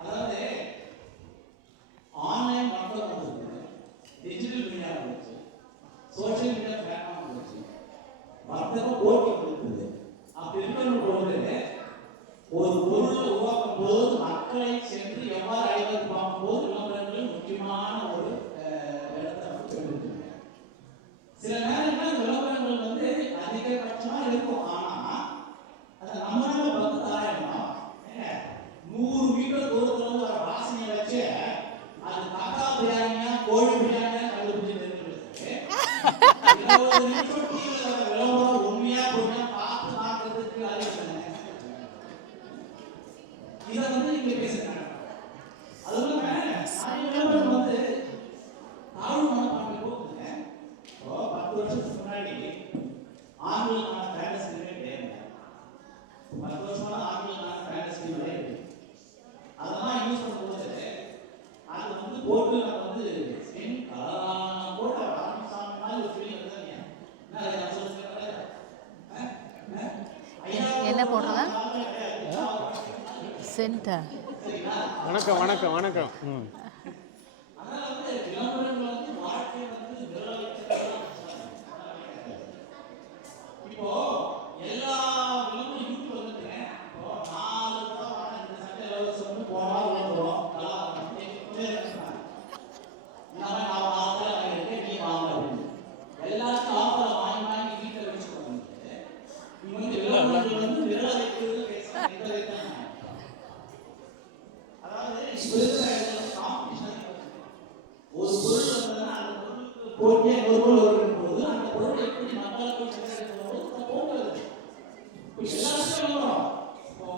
அதாவது ஆன்லைன் மட்டும் வந்து டிஜிட்டல் மீடியா வந்துச்சு, சோஷியல் மீடியா பிளாட்ஃபார்ம் வந்துச்சு, வர்த்தக போட்டி இருக்குது. அப்படி இருக்கிறபோது ஒரு பொருளை உருவாக்கும் போது மக்களை சென்று எவ்வாறு அழைத்து பார்க்கும்போது விளம்பரங்கள் முக்கியமான ஒரு இடத்தை பெற்றிருக்கு. சில நேரங்கள் விளம்பரங்கள் வந்து அதிகபட்சமா இருக்கும். ஆனா அதை நம்மளால பார்த்து ஆராயணும். 100 மீட்டர் தூரத்துல இருந்து வர வாசனையை வச்சு அது காக்கா பிரியாணியா கோழி பிரியாணியா கண்டுபிடிச்சு தெரிஞ்சுருக்கு. 20 நிமிஷம் டிவியில் வர விளம்பரம் உண்மையா பொய்யா பார்த்து மாற்றுறதுக்கு அறிவிக்கிறேன். இதை வந்து நீங்க பேசுறாங்க. அதுவும் விளம்பரம் வந்து தாழ்வு மனப்பான்மை போகுதுங்க. 10 வருஷத்துக்கு முன்னாடி ஆண்களுக்கான ஃபேண்டசி கிடையாது. 10 வருஷமா ஆண்களுக்கான ஃபேண்டசி கிடையாது. அதெல்லாம் யூஸ் பண்ணும்போது அது வந்து போட்டு நம்ம வந்து ஸ்கின் கலரான போட்டு ராமசாமி மாதிரி ஒரு ஃபீலிங் வருது. என்ன சொல்லுங்க என்ன போடுறதா? சென்டா. வணக்கம் வணக்கம் வணக்கம். அதனால வந்து விளம்பரங்கள் வந்து வாழ்க்கை வந்து இப்போ எல்லா விளம்பரம் யூடியூப்ல வந்துருங்க. இப்போ 4 படம் இந்த சட்டை இலவசம் போனா விளம்பரம் நல்லா நான் ஆஃபர் இருக்கு நீ வாங்க அப்படின்னு எல்லாத்தையும் ஆஃபர் வாங்கி வீட்டில் வச்சுக்கோங்க. இவங்க வந்து விளம்பரங்கள் வந்து நிராகரிக்கிறது பேசுறாங்க. அதாவது காம்படிஷன் ஒரு பொருள் வந்ததுன்னா அந்த பொருளுக்கு போட்டியே ஒரு பொருள் வரும்போது அந்த பொருள் எப்படி மக்களுக்கு சென்றடைகிறது போக்குறது. இப்போ எல்லாத்தையும் வரும். இப்போ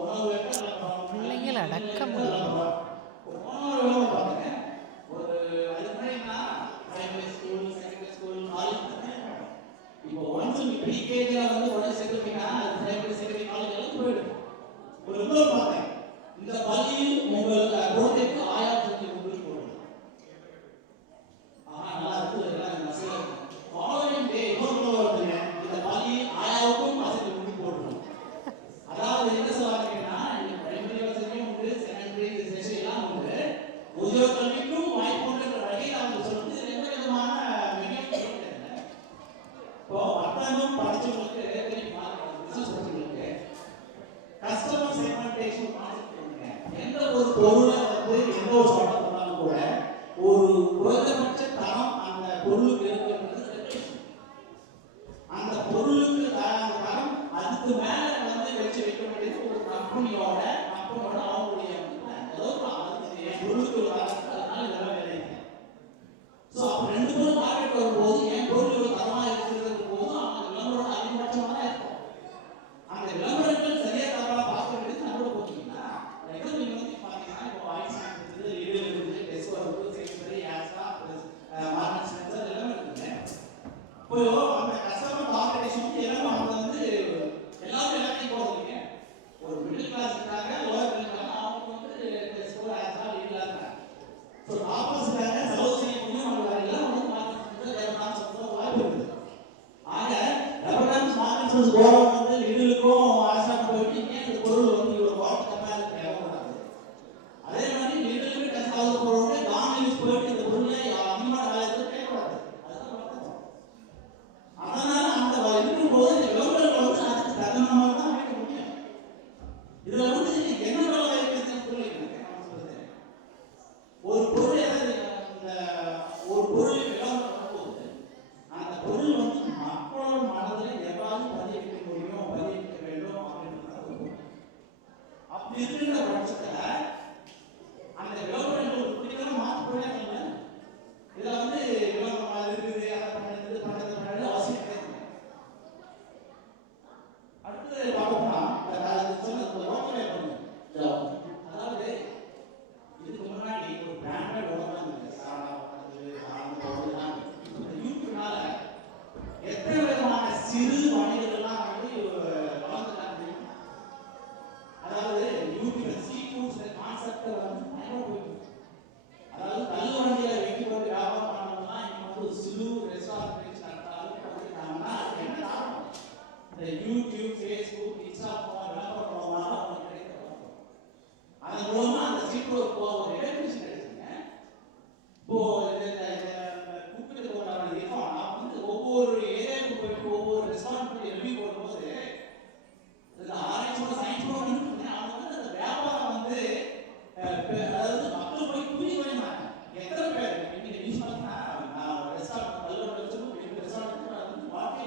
உணவு பிள்ளைங்களை அடக்க முடியும். உணவு பாருங்க. ஒரு அதுக்கு முன்னாடினா primary school, secondary school, college இப்போ ஒன்ஸ் ப்ரீகேஜில வந்து உடனே சேர்த்துட்டீங்கன்னா அது பிரைமரி, செகண்டரி, காலேஜ் எல்லாம் போயிடும். ஒரு இன்னொரு பார்த்தேன். இந்த பள்ளியில் உங்கள் குழந்தைக்கு ஆயாசத்தை கொண்டு போடணும். நல்லா இருக்கு. ஃபாலோவிங் டே இன்னொரு வருதுங்க. இந்த பள்ளியில் ஆயாவுக்கும் வசதி கொண்டு போடணும். அதாவது என்ன சொல்றாங்கன்னா பிரைமரி வசதியும் உண்டு, செகண்டரி செஷன் எல்லாம் உண்டு, உத்தியோக கல்விக்கும் வாய்ப்பு உண்டுன்ற வகையில் அவங்க சொல்றது எந்த விதமான இப்போ வர்த்தகம் படிச்சவங்களுக்கு தெரியுமா? பிசினஸ் படிச்சவங்களுக்கு வரும்போது என் பொருள் தரமாக இருக்கிறது போது அவங்க விளம்பரம் அதிகபட்சமாக தான் இருக்கும். அந்த விளம்பரங்கள் சரியா தரமாக பார்க்க வேண்டியது நம்மளோட போச்சுன்னா நீங்கள் வந்து பார்த்தீங்கன்னா இப்போ வாய்ஸ் இருக்குது, ரிவ்யூ இருக்குது, டெஸ்ட் இருக்குது, சேல்ஸ்பரி, ஆஸ்டா, மார்க்கெட் சென்சர் எல்லாமே இருக்குங்க. இப்போ அந்த கஸ்டமர் காம்படிஷன் எல்லாமே அவங்க வந்து எல்லாரும் எல்லாத்தையும் போகிறீங்க. ஒரு மிடில் கிளாஸ் இருக்காங்க, லோவர் மிடில் கிளாஸ், அவங்க வந்து டெஸ்ட் ஆஸ்டா வீட்டில் இருக்காங்க. ஸோ ஆப்போசிட்டாக செலவு செய்யக்கூடிய அவங்க எல்லாம் வந்து மார்க்கெட் சென்சர் வாய்ப்பு இருக்குது. ஆக ரெஃபரன்ஸ் மார்க்கெட் சென்சர் போகிறவங்க வந்து லிடிலுக்கும் ஆஸ்டாக்கும் போயிட்டு இந்த பொருள் வந்து இவ்வளோ குவாலிட்டி கம்மியாக இருக்கு தேவைப்படாது. அதே மாதிரி லிடிலுக்கு டெஸ்ட் ஆகுது போகிறவங்க காமிலிஸ் போயிட்டு இந்த பொருளை அதிகமான வேலைக்கு கேட்கக்கூடாது. அதுதான் வர்த்தகம். அதனால அந்த இருக்கும்போது இந்த விளம்பரங்கள் வந்து அதுக்கு தகுந்த தான் அமைக்க முடியும். இதில் வந்து என்ன வேலை வைக்கிறது புரியல. ஒரு பொருள் ஒரு பொருள் விளம்பரம் பண்ணும்போது அந்த பொருள் வந்து மக்களோட மனதில் எவ்வாறு பதிவிக்க முடியும், பதிவிக்க வேண்டும் அப்படின்றது. அப்படி இருக்கிற பட்சத்தில் அந்த விளம்பரங்கள் ஒரு குறிப்பிட்ட மாற்ற போயிடாங்க. இதில் வந்து விளம்பரம் இருக்குது, அதை பண்ணுறது அவசியம் கிடையாது. அடுத்தது பார்த்தோம்னா அதாவது இதுக்கு முன்னாடி ஒரு பிராண்டட் உணவு யூடியூப்னால எத்தனை விதமான சிறு வணிகர்கள்லாம் வந்து வளர்ந்துட்டாங்க. அதாவது யூடியூப் சீ ஃபுட்ஸ் கான்செப்ட் வந்து பயமா போயிட்டு. அதாவது தள்ளு வண்டியில வெட்டி போட்டு வியாபாரம் பண்ணணும்னா இங்க வந்து ஒரு சிறு ரெஸ்டாரண்ட் நடத்தாங்கன்னா என்ன காரணம்? இந்த யூடியூப், ஃபேஸ்புக், இன்ஸ்டாகிராம் விளம்பரம் மூலமாக அவங்களுக்கு கிடைக்கிற லாபம். அதன் மூலமா அந்த சீட்டு ஒரு ரெகக்னிஷன் கிடைச்சுங்க. இப்போ கூப்பிட்டு போறாங்க இருக்கும். நான் வந்து ஒவ்வொரு ஏரியாவுக்கு போயிட்டு ஒவ்வொரு ரெஸ்டாரண்ட் போய் ரிவ்யூ போடும்போது ஆராய்ச்சியோட சயின்ஸோட அவங்க வந்து அந்த வியாபாரம் வந்து அதாவது மக்கள் போய் புரிய வேண்டாம். எத்தனை பேர் இன்னைக்கு நியூஸ் பார்த்தீங்கன்னா நான் ரெஸ்டாரண்ட் கல்லூரி வச்சிருக்கோம், ரெஸ்டாரண்ட் வந்து வாழ்க்கை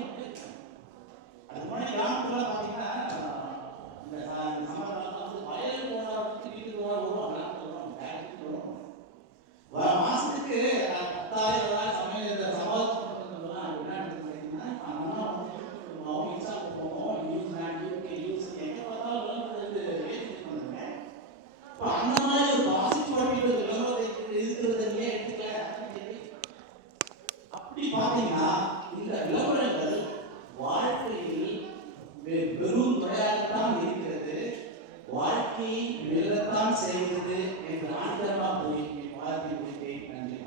அது முன்னாடி கிராமத்துல பார்த்தீங்கன்னா இந்த சம்மர்லாம் வந்து வயல் போனாலும் வீட்டுக்கு வருவோம், கிராமத்தில் வருவோம், பேங்க்கு வருவோம். மாசத்துக்கு 10,000 சமையல் சமாளிச்சுலாம் என்ன பார்த்தீங்கன்னா அவங்க இன்ஸ்டால் போவோம், நியூசிலாந்து, யூகே, யூஎஸ் எங்கே பார்த்தாலும் ஏற்றிட்டு வந்தாங்க. இப்போ அந்த மாதிரி ஒரு பாசிட்டிவ் விளம்பரத்தை இருக்கிறது எடுத்துக்கல. அப்படி பார்த்தீங்கன்னா இந்த விளம்பரங்கள் வாழ்க்கையில் வெறும் துறையாகத்தான் இருக்கிறது, வாழ்க்கையை வெல்லத்தான் செய்கிறது என்று ஆண்டவா போய் வாழ்க்கை முடித்தேன். நன்றி.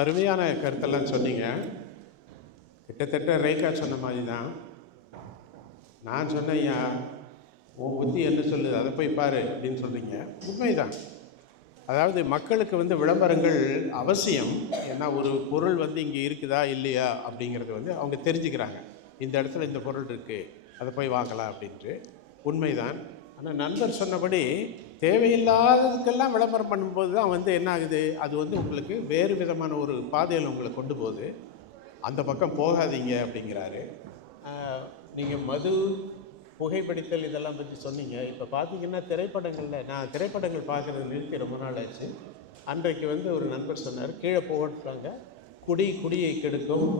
அருமையான கருத்தெல்லாம் சொன்னீங்க. கிட்டத்தட்ட ரேகா சொன்ன மாதிரி தான் நான் சொன்னேன். உன் புத்தி என்ன சொல்லுது, அதை போய் பாரு அப்படின்னு சொல்கிறீங்க. உண்மைதான். அதாவது மக்களுக்கு வந்து விளம்பரங்கள் அவசியம். ஏன்னா ஒரு பொருள் வந்து இங்கே இருக்குதா இல்லையா அப்படிங்கிறது வந்து அவங்க தெரிஞ்சுக்கிறாங்க. இந்த இடத்துல இந்த பொருள் இருக்குது, அதை போய் வாங்கலாம் அப்படின்ட்டு. உண்மைதான். ஆனால் நண்பர் சொன்னபடி தேவையில்லாததுக்கெல்லாம் விளம்பரம் பண்ணும்போது தான் வந்து என்ன ஆகுது, அது வந்து உங்களுக்கு வேறு விதமான ஒரு பாதையில் உங்களை கொண்டு போகுது. அந்த பக்கம் போகாதீங்க அப்படிங்கிறாரு. நீங்கள் மது, புகைப்பிடித்தல் இதெல்லாம் பற்றி சொன்னீங்க. இப்போ பார்த்தீங்கன்னா திரைப்படங்களில் நான் திரைப்படங்கள் பார்க்குறது நிறுத்தி ரொம்ப நாள் ஆச்சு. அன்றைக்கு வந்து ஒரு நண்பர் சொன்னார், கீழே போட்டாங்க, குடியை கெடுக்கும்,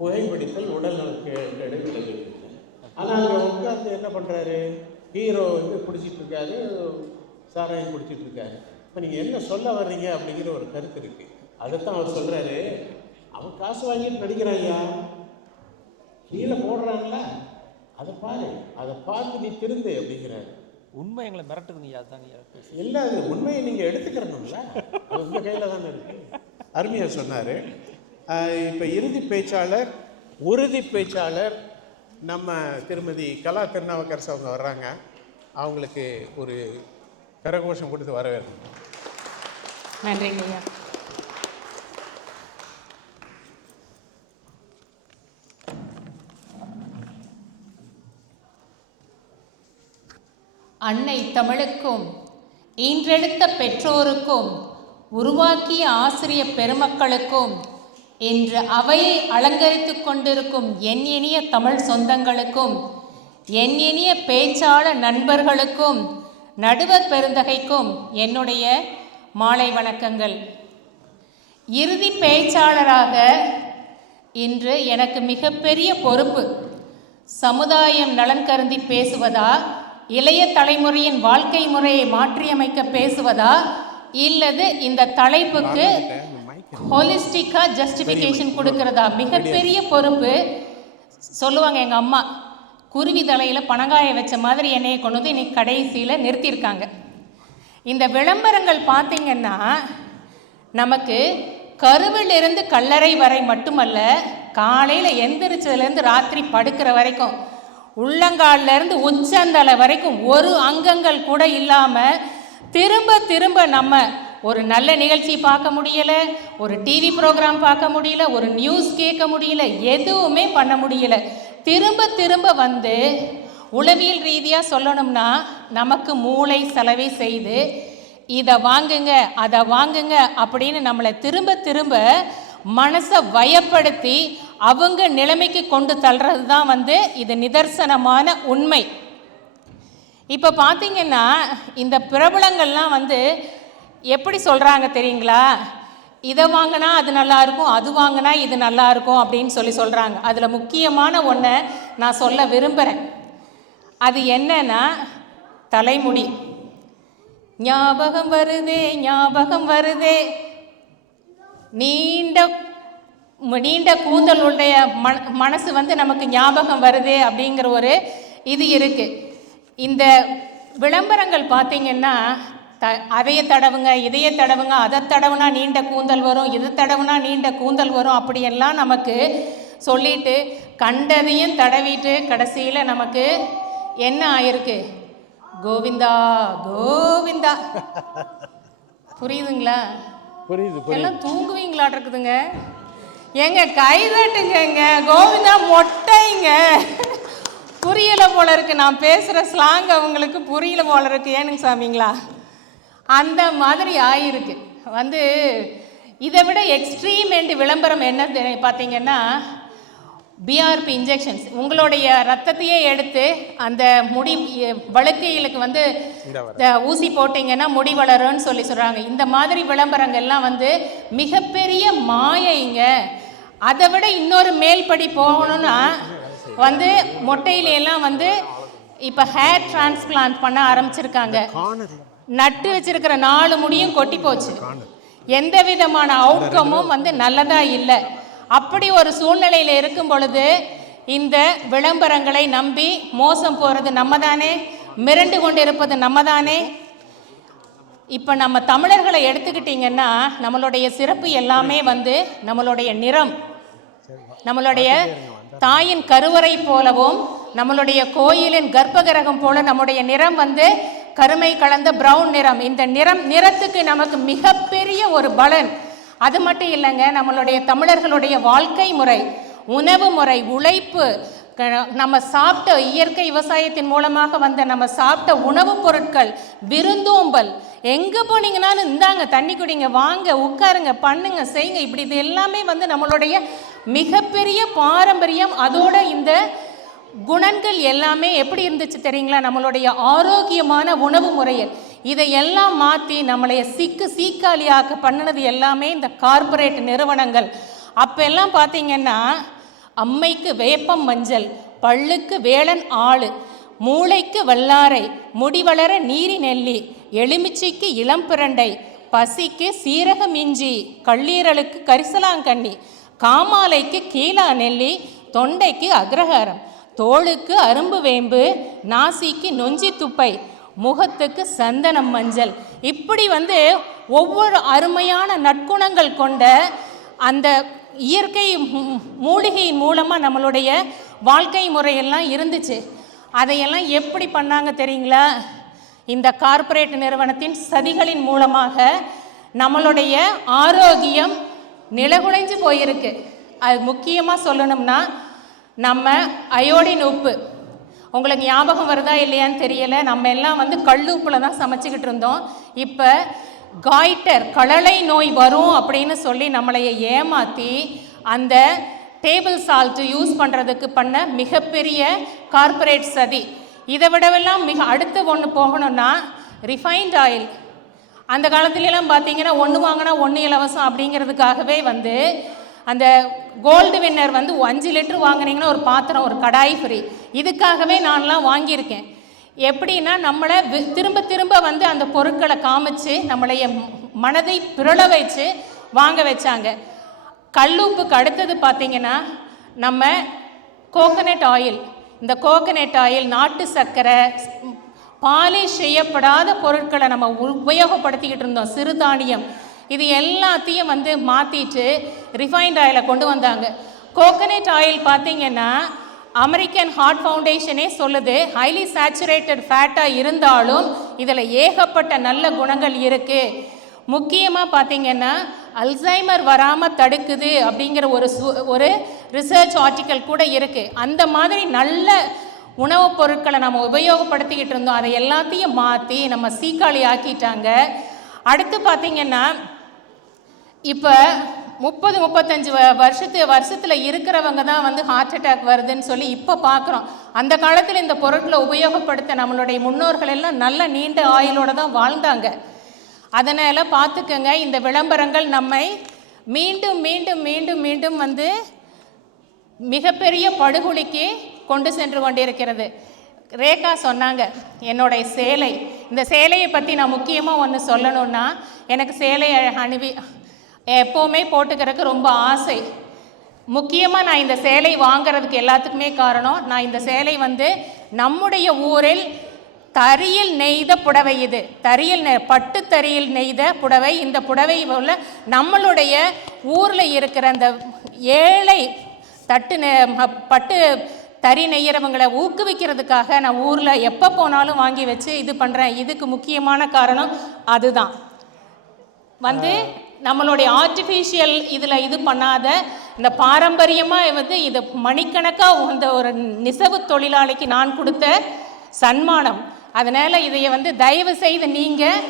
புகைப்பிடித்தல் உடல் கேடு விளைவிக்கும். ஆனால் அங்கே உட்காந்து என்ன பண்ணுறாரு, ஹீரோ வந்து பிடிச்சிட்டு இருக்காரு, சாராயம் குடிச்சிட்டு இருக்காரு. இப்போ நீங்கள் என்ன சொல்ல வர்றீங்க அப்படிங்கிற ஒரு கருத்து இருக்குது. அதைத்தான் அவர் சொல்கிறாரு, அவன் காசு வாங்கிட்டு நடிக்கிறாய்யா, கீழே போடுறாங்களா, அதை பாரு, அதை பார்த்து நீ திருந்து அப்படிங்கிறாரு. உண்மை எங்களை மிரட்டுதுங்க. அதுதாங்க இல்லை, அது உண்மையை நீங்கள் எடுத்துக்கிறணும்ல, அது உங்கள் கையில் தானே இருக்குது. அருமையாக சொன்னார். இப்போ உறுதி பேச்சாளர் நம்ம திருமதி கலா திருநாவுக்கரசு அவங்க வர்றாங்க. அவங்களுக்கு ஒரு கரகோஷம் கொடுத்து வரவேற்கணும். நன்றிங்க ஐயா. அன்னை தமிழுக்கும் ஈன்றெடுத்த பெற்றோருக்கும் உருவாக்கிய ஆசிரிய பெருமக்களுக்கும் இன்று அவையை அலங்கரித்துக் கொண்டிருக்கும் என் இனிய தமிழ் சொந்தங்களுக்கும், என் இனிய பேச்சாளர் நண்பர்களுக்கும், நடுவர் பெருந்தகைக்கும் என்னுடைய மாலை வணக்கங்கள். இறுதி பேச்சாளராக இன்று எனக்கு மிகப்பெரிய பொறுப்பு. சமுதாயம் நலன் கருதி பேசுவதா, இளைய தலைமுறையின் வாழ்க்கை முறையை மாற்றியமைக்க பேசுவதா, இல்லது இந்த தலைப்புக்கு ஹோலிஸ்டிக்கா ஜஸ்டிஃபிகேஷன் கொடுக்கறதா? மிகப்பெரிய பொறுப்பு. சொல்லுவாங்க எங்கள் அம்மா, குருவி தலையில் பனங்காய வச்ச மாதிரி என்னையை கொண்டு வந்து இன்னைக்கு கடைசியில் நிறுத்தியிருக்காங்க. இந்த விளம்பரங்கள் பார்த்திங்கன்னா நமக்கு கருவிலிருந்து கல்லறை வரை மட்டுமல்ல, காலையில் எந்திரிச்சதுலேருந்து ராத்திரி படுக்கிற வரைக்கும், உள்ளங்காலிலேருந்து உச்சந்தலை வரைக்கும் ஒரு அங்கங்கள் கூட இல்லாமல் திரும்ப திரும்ப நம்ம ஒரு நல்ல நிகழ்ச்சி பார்க்க முடியலை, ஒரு டிவி ப்ரோக்ராம் பார்க்க முடியல, ஒரு நியூஸ் கேட்க முடியல, எதுவுமே பண்ண முடியல. திரும்ப திரும்ப வந்து உளவியல் ரீதியாக சொல்லணும்னா நமக்கு மூளை செலவை செய்து இதை வாங்குங்க அதை வாங்குங்க அப்படின்னு நம்மளை திரும்ப திரும்ப மனசை வயப்படுத்தி அவங்க நிலைமைக்கு கொண்டு தள்ளுறது தான் வந்து இது நிதர்சனமான உண்மை. இப்போ பார்த்திங்கன்னா இந்த பிரபலங்கள்லாம் வந்து எப்படி சொல்கிறாங்க தெரியுங்களா? இதை வாங்கினா அது நல்லாயிருக்கும், அது வாங்கினா இது நல்லாயிருக்கும் அப்படின்னு சொல்கிறாங்க. அதில் முக்கியமான ஒன்றை நான் சொல்ல விரும்புகிறேன். அது என்னன்னா தலைமுடி. ஞாபகம் வருதே ஞாபகம் வருதே, நீண்ட நீண்ட கூந்தலுடைய மனசு வந்து நமக்கு ஞாபகம் வருதே அப்படிங்கிற ஒரு இது இருக்குது. இந்த விளம்பரங்கள் பார்த்திங்கன்னா அதைய தடவுங்க இதைய தடவுங்க, அதை தடவுனா நீண்ட கூந்தல் வரும், இது தடவுனா நீண்ட கூந்தல் வரும், அப்படியெல்லாம் நமக்கு சொல்லிட்டு கண்டதையும் தடவிட்டு கடைசியில் நமக்கு என்ன ஆயிருக்கு? கோவிந்தா கோவிந்தா. புரியுதுங்களா? புரியுது. எல்லாம் தூங்குவீங்களாட்டு இருக்குதுங்க. ஏங்க கைதட்டுங்க. கோவிந்தா மொட்டைங்க. புரியல போல இருக்கு, நான் பேசுகிற ஸ்லாங் அவங்களுக்கு புரியல போல இருக்கு. ஏனுங்க சாமிங்களா? அந்த மாதிரி ஆயிருக்கு. வந்து இதை விட எக்ஸ்ட்ரீம் எண்ட் விளம்பரம் என்ன பார்த்தீங்கன்னா, பிஆர்பி இன்ஜெக்ஷன்ஸ். உங்களுடைய ரத்தத்தையே எடுத்து அந்த முடி வழுக்கைகளுக்கு வந்து ஊசி போட்டிங்கன்னா முடி வளரும்னு சொல்கிறாங்க. இந்த மாதிரி விளம்பரங்கள்லாம் வந்து மிகப்பெரிய மாயைங்க. அதை விட இன்னொரு மேல்படி போகணும்னா வந்து மொட்டையிலெல்லாம் வந்து இப்போ ஹேர் டிரான்ஸ்பிளான்ட் பண்ண ஆரம்பிச்சிருக்காங்க. நட்டு வச்சிருக்கிற 4 முடியும் கொட்டி போச்சு. எந்த விதமான அவுட்கமும் வந்து நல்லதாக இல்லை. அப்படி ஒரு சூழ்நிலையில் இருக்கும் பொழுது இந்த விளம்பரங்களை நம்பி மோசம் போகிறது நம்ம தானே, மிரண்டு கொண்டு இருப்பது நம்ம தானே. இப்போ நம்ம தமிழர்களை எடுத்துக்கிட்டிங்கன்னா நம்மளுடைய சிறப்பு எல்லாமே வந்து நம்மளுடைய நிறம், நம்மளுடைய தாயின் கருவறை போலவும் நம்மளுடைய கோயிலின் கர்ப்பகிரகம் போல நம்முடைய நிறம் வந்து கருமை கலந்த பிரவுன் நிறம். இந்த நிறத்துக்கு நமக்கு மிகப்பெரிய ஒரு பலன். அது மட்டும் இல்லைங்க, நம்மளுடைய தமிழர்களுடைய வாழ்க்கை முறை, உணவு முறை, உழைப்பு, நம்ம சாப்பிட்ட இயற்கை விவசாயத்தின் மூலமாக வந்த நம்ம சாப்பிட்ட உணவுப் பொருட்கள், விருந்தோம்பல், எங்கே போனீங்கன்னாலும் இந்தாங்க தண்ணி குடிங்க, வாங்க உட்காருங்க, பண்ணுங்க, செய்யுங்க, இப்படி இது எல்லாமே வந்து நம்மளுடைய மிகப்பெரிய பாரம்பரியம். அதோட இந்த குணங்கள் எல்லாமே எப்படி இருந்துச்சு தெரியுங்களா? நம்மளுடைய ஆரோக்கியமான உணவு முறையில் இதையெல்லாம் மாற்றி நம்மளைய சீக்காளியாக்க பண்ணினது எல்லாமே இந்த கார்ப்பரேட் நிறுவனங்கள். அப்பெல்லாம் பார்த்தீங்கன்னா அம்மைக்கு வேப்பம் மஞ்சள், பல்லுக்கு வேளன் ஆளு, மூளைக்கு வல்லாரை, முடிவளர நீரி நெல்லி, எலுமிச்சைக்கு இளம்பிரண்டை, பசிக்கு சீரகம் இஞ்சி, கல்லீரலுக்கு கரிசலாங்கண்ணி, காமாலைக்கு கீழா நெல்லி, தொண்டைக்கு அக்ரஹாரம், தோளுக்கு அரும்பு வேம்பு, நாசிக்கு நொஞ்சி துப்பை, முகத்துக்கு சந்தனம் மஞ்சள். இப்படி வந்து ஒவ்வொரு அருமையான நற்குணங்கள் கொண்ட அந்த இயற்கை மூலிகையின் மூலமாக நம்மளுடைய வாழ்க்கை முறையெல்லாம் இருந்துச்சு. அதையெல்லாம் எப்படி பண்ணாங்க தெரியுங்களா? இந்த கார்ப்பரேட் நிறுவனத்தின் சதிகளின் மூலமாக நம்மளுடைய ஆரோக்கியம் நிலகுலைஞ்சு போயிருக்கு. அது முக்கியமாக சொல்லணும்னா நம்ம அயோடின் உப்பு, உங்களுக்கு ஞாபகம் வருதா இல்லையான்னு தெரியலை, நம்ம எல்லாம் வந்து கல்லுப்பில் தான் சமைச்சிக்கிட்டு இருந்தோம். இப்போ காய்டர், கழலை நோய் வரும் அப்படின்னு சொல்லி நம்மளைய ஏமாற்றி அந்த டேபிள் சால்ட்டு யூஸ் பண்ணுறதுக்கு பண்ண மிகப்பெரிய கார்ப்பரேட் சதி. இதை விடவெல்லாம் அடுத்த ஒன்று போகணும்னா ரிஃபைன்ட் ஆயில். அந்த காலத்துலலாம் பார்த்தீங்கன்னா 1 வாங்கினா 1 இலவசம் அப்படிங்கிறதுக்காகவே அந்த கோல்டு வின்னர் 5 லிட்டர் வாங்கினீங்கன்னா ஒரு பாத்திரம், ஒரு கடாய் ஃப்ரீ. இதுக்காகவே நான்லாம் வாங்கியிருக்கேன். எப்படின்னா நம்மளை திரும்ப திரும்ப அந்த பொருட்களை காமிச்சு நம்மளைய மனதை பிறள வச்சு வாங்க வச்சாங்க. கல்லுப்புக்கு அடுத்தது பார்த்திங்கன்னா நம்ம கோகனட் ஆயில். இந்த கோகனட் ஆயில், நாட்டு சர்க்கரை, பாலிஷ் செய்யப்படாத பொருட்களை நம்ம உபயோகப்படுத்திக்கிட்டு இருந்தோம். சிறுதானியம், இது எல்லாத்தையும் மாற்றிட்டு ரிஃபைன்ட் ஆயிலை கொண்டு வந்தாங்க. கோகனட் ஆயில் பார்த்திங்கன்னா அமெரிக்கன் ஹார்ட் ஃபவுண்டேஷனே சொல்லுது, ஹைலி சேச்சுரேட்டட் ஃபேட்டாக இருந்தாலும் இதில் ஏகப்பட்ட நல்ல குணங்கள் இருக்குது. முக்கியமாக பார்த்திங்கன்னா அல்சைமர் வராமல் தடுக்குது அப்படிங்கிற ஒரு ரிசர்ச் ஆர்டிக்கல் கூட இருக்குது. அந்த மாதிரி நல்ல உணவுப் பொருட்களை நம்ம உபயோகப்படுத்திக்கிட்டு இருந்தோம். அதை எல்லாத்தையும் மாற்றி நம்ம சீக்காளி ஆக்கிட்டாங்க. அடுத்து பார்த்திங்கன்னா இப்போ 30-35 வருஷத்தில் இருக்கிறவங்க தான் ஹார்ட் அட்டாக் வருதுன்னு சொல்லி இப்போ பார்க்குறோம். அந்த காலத்தில் இந்த பொருட்களை உபயோகப்படுத்த நம்மளுடைய முன்னோர்கள் எல்லாம் நல்ல நீண்ட ஆயுளோடு தான் வாழ்ந்தாங்க. அதனால் பார்த்துக்கங்க, இந்த விளம்பரங்கள் நம்மை மீண்டும் மீண்டும் மீண்டும் மீண்டும் மிகப்பெரிய படுகொலிக்கு கொண்டு சென்று கொண்டிருக்கிறது. ரேகா சொன்னாங்க என்னுடைய சேலை, இந்த சேலையை பற்றி நான் முக்கியமாக ஒன்று சொல்லணுன்னா, எனக்கு சேலை எப்போவுமே போட்டுக்கிறதுக்கு ரொம்ப ஆசை. முக்கியமாக நான் இந்த சேலை வாங்கிறதுக்கு எல்லாத்துக்குமே காரணம், நான் இந்த சேலை நம்முடைய ஊரில் தறியில் நெய்த புடவை. இது பட்டு தறியில் நெய்த புடவை. இந்த புடவை உள்ள நம்மளுடைய ஊரில் இருக்கிற அந்த ஏழை பட்டு தறி நெய்யறவங்களை ஊக்குவிக்கிறதுக்காக நான் ஊரில் எப்போ போனாலும் வாங்கி வச்சு இது பண்ணுறேன். இதுக்கு முக்கியமான காரணம் அதுதான். நம்மளுடைய ஆர்டிஃபிஷியல் இதில் இது பண்ணாத இந்த பாரம்பரியமாக இது மணிக்கணக்காக ஒரு நெசவு தொழிலாளிக்கு நான் கொடுத்த சன்மானம். அதனால் இதை தயவு செய்து நீங்கள்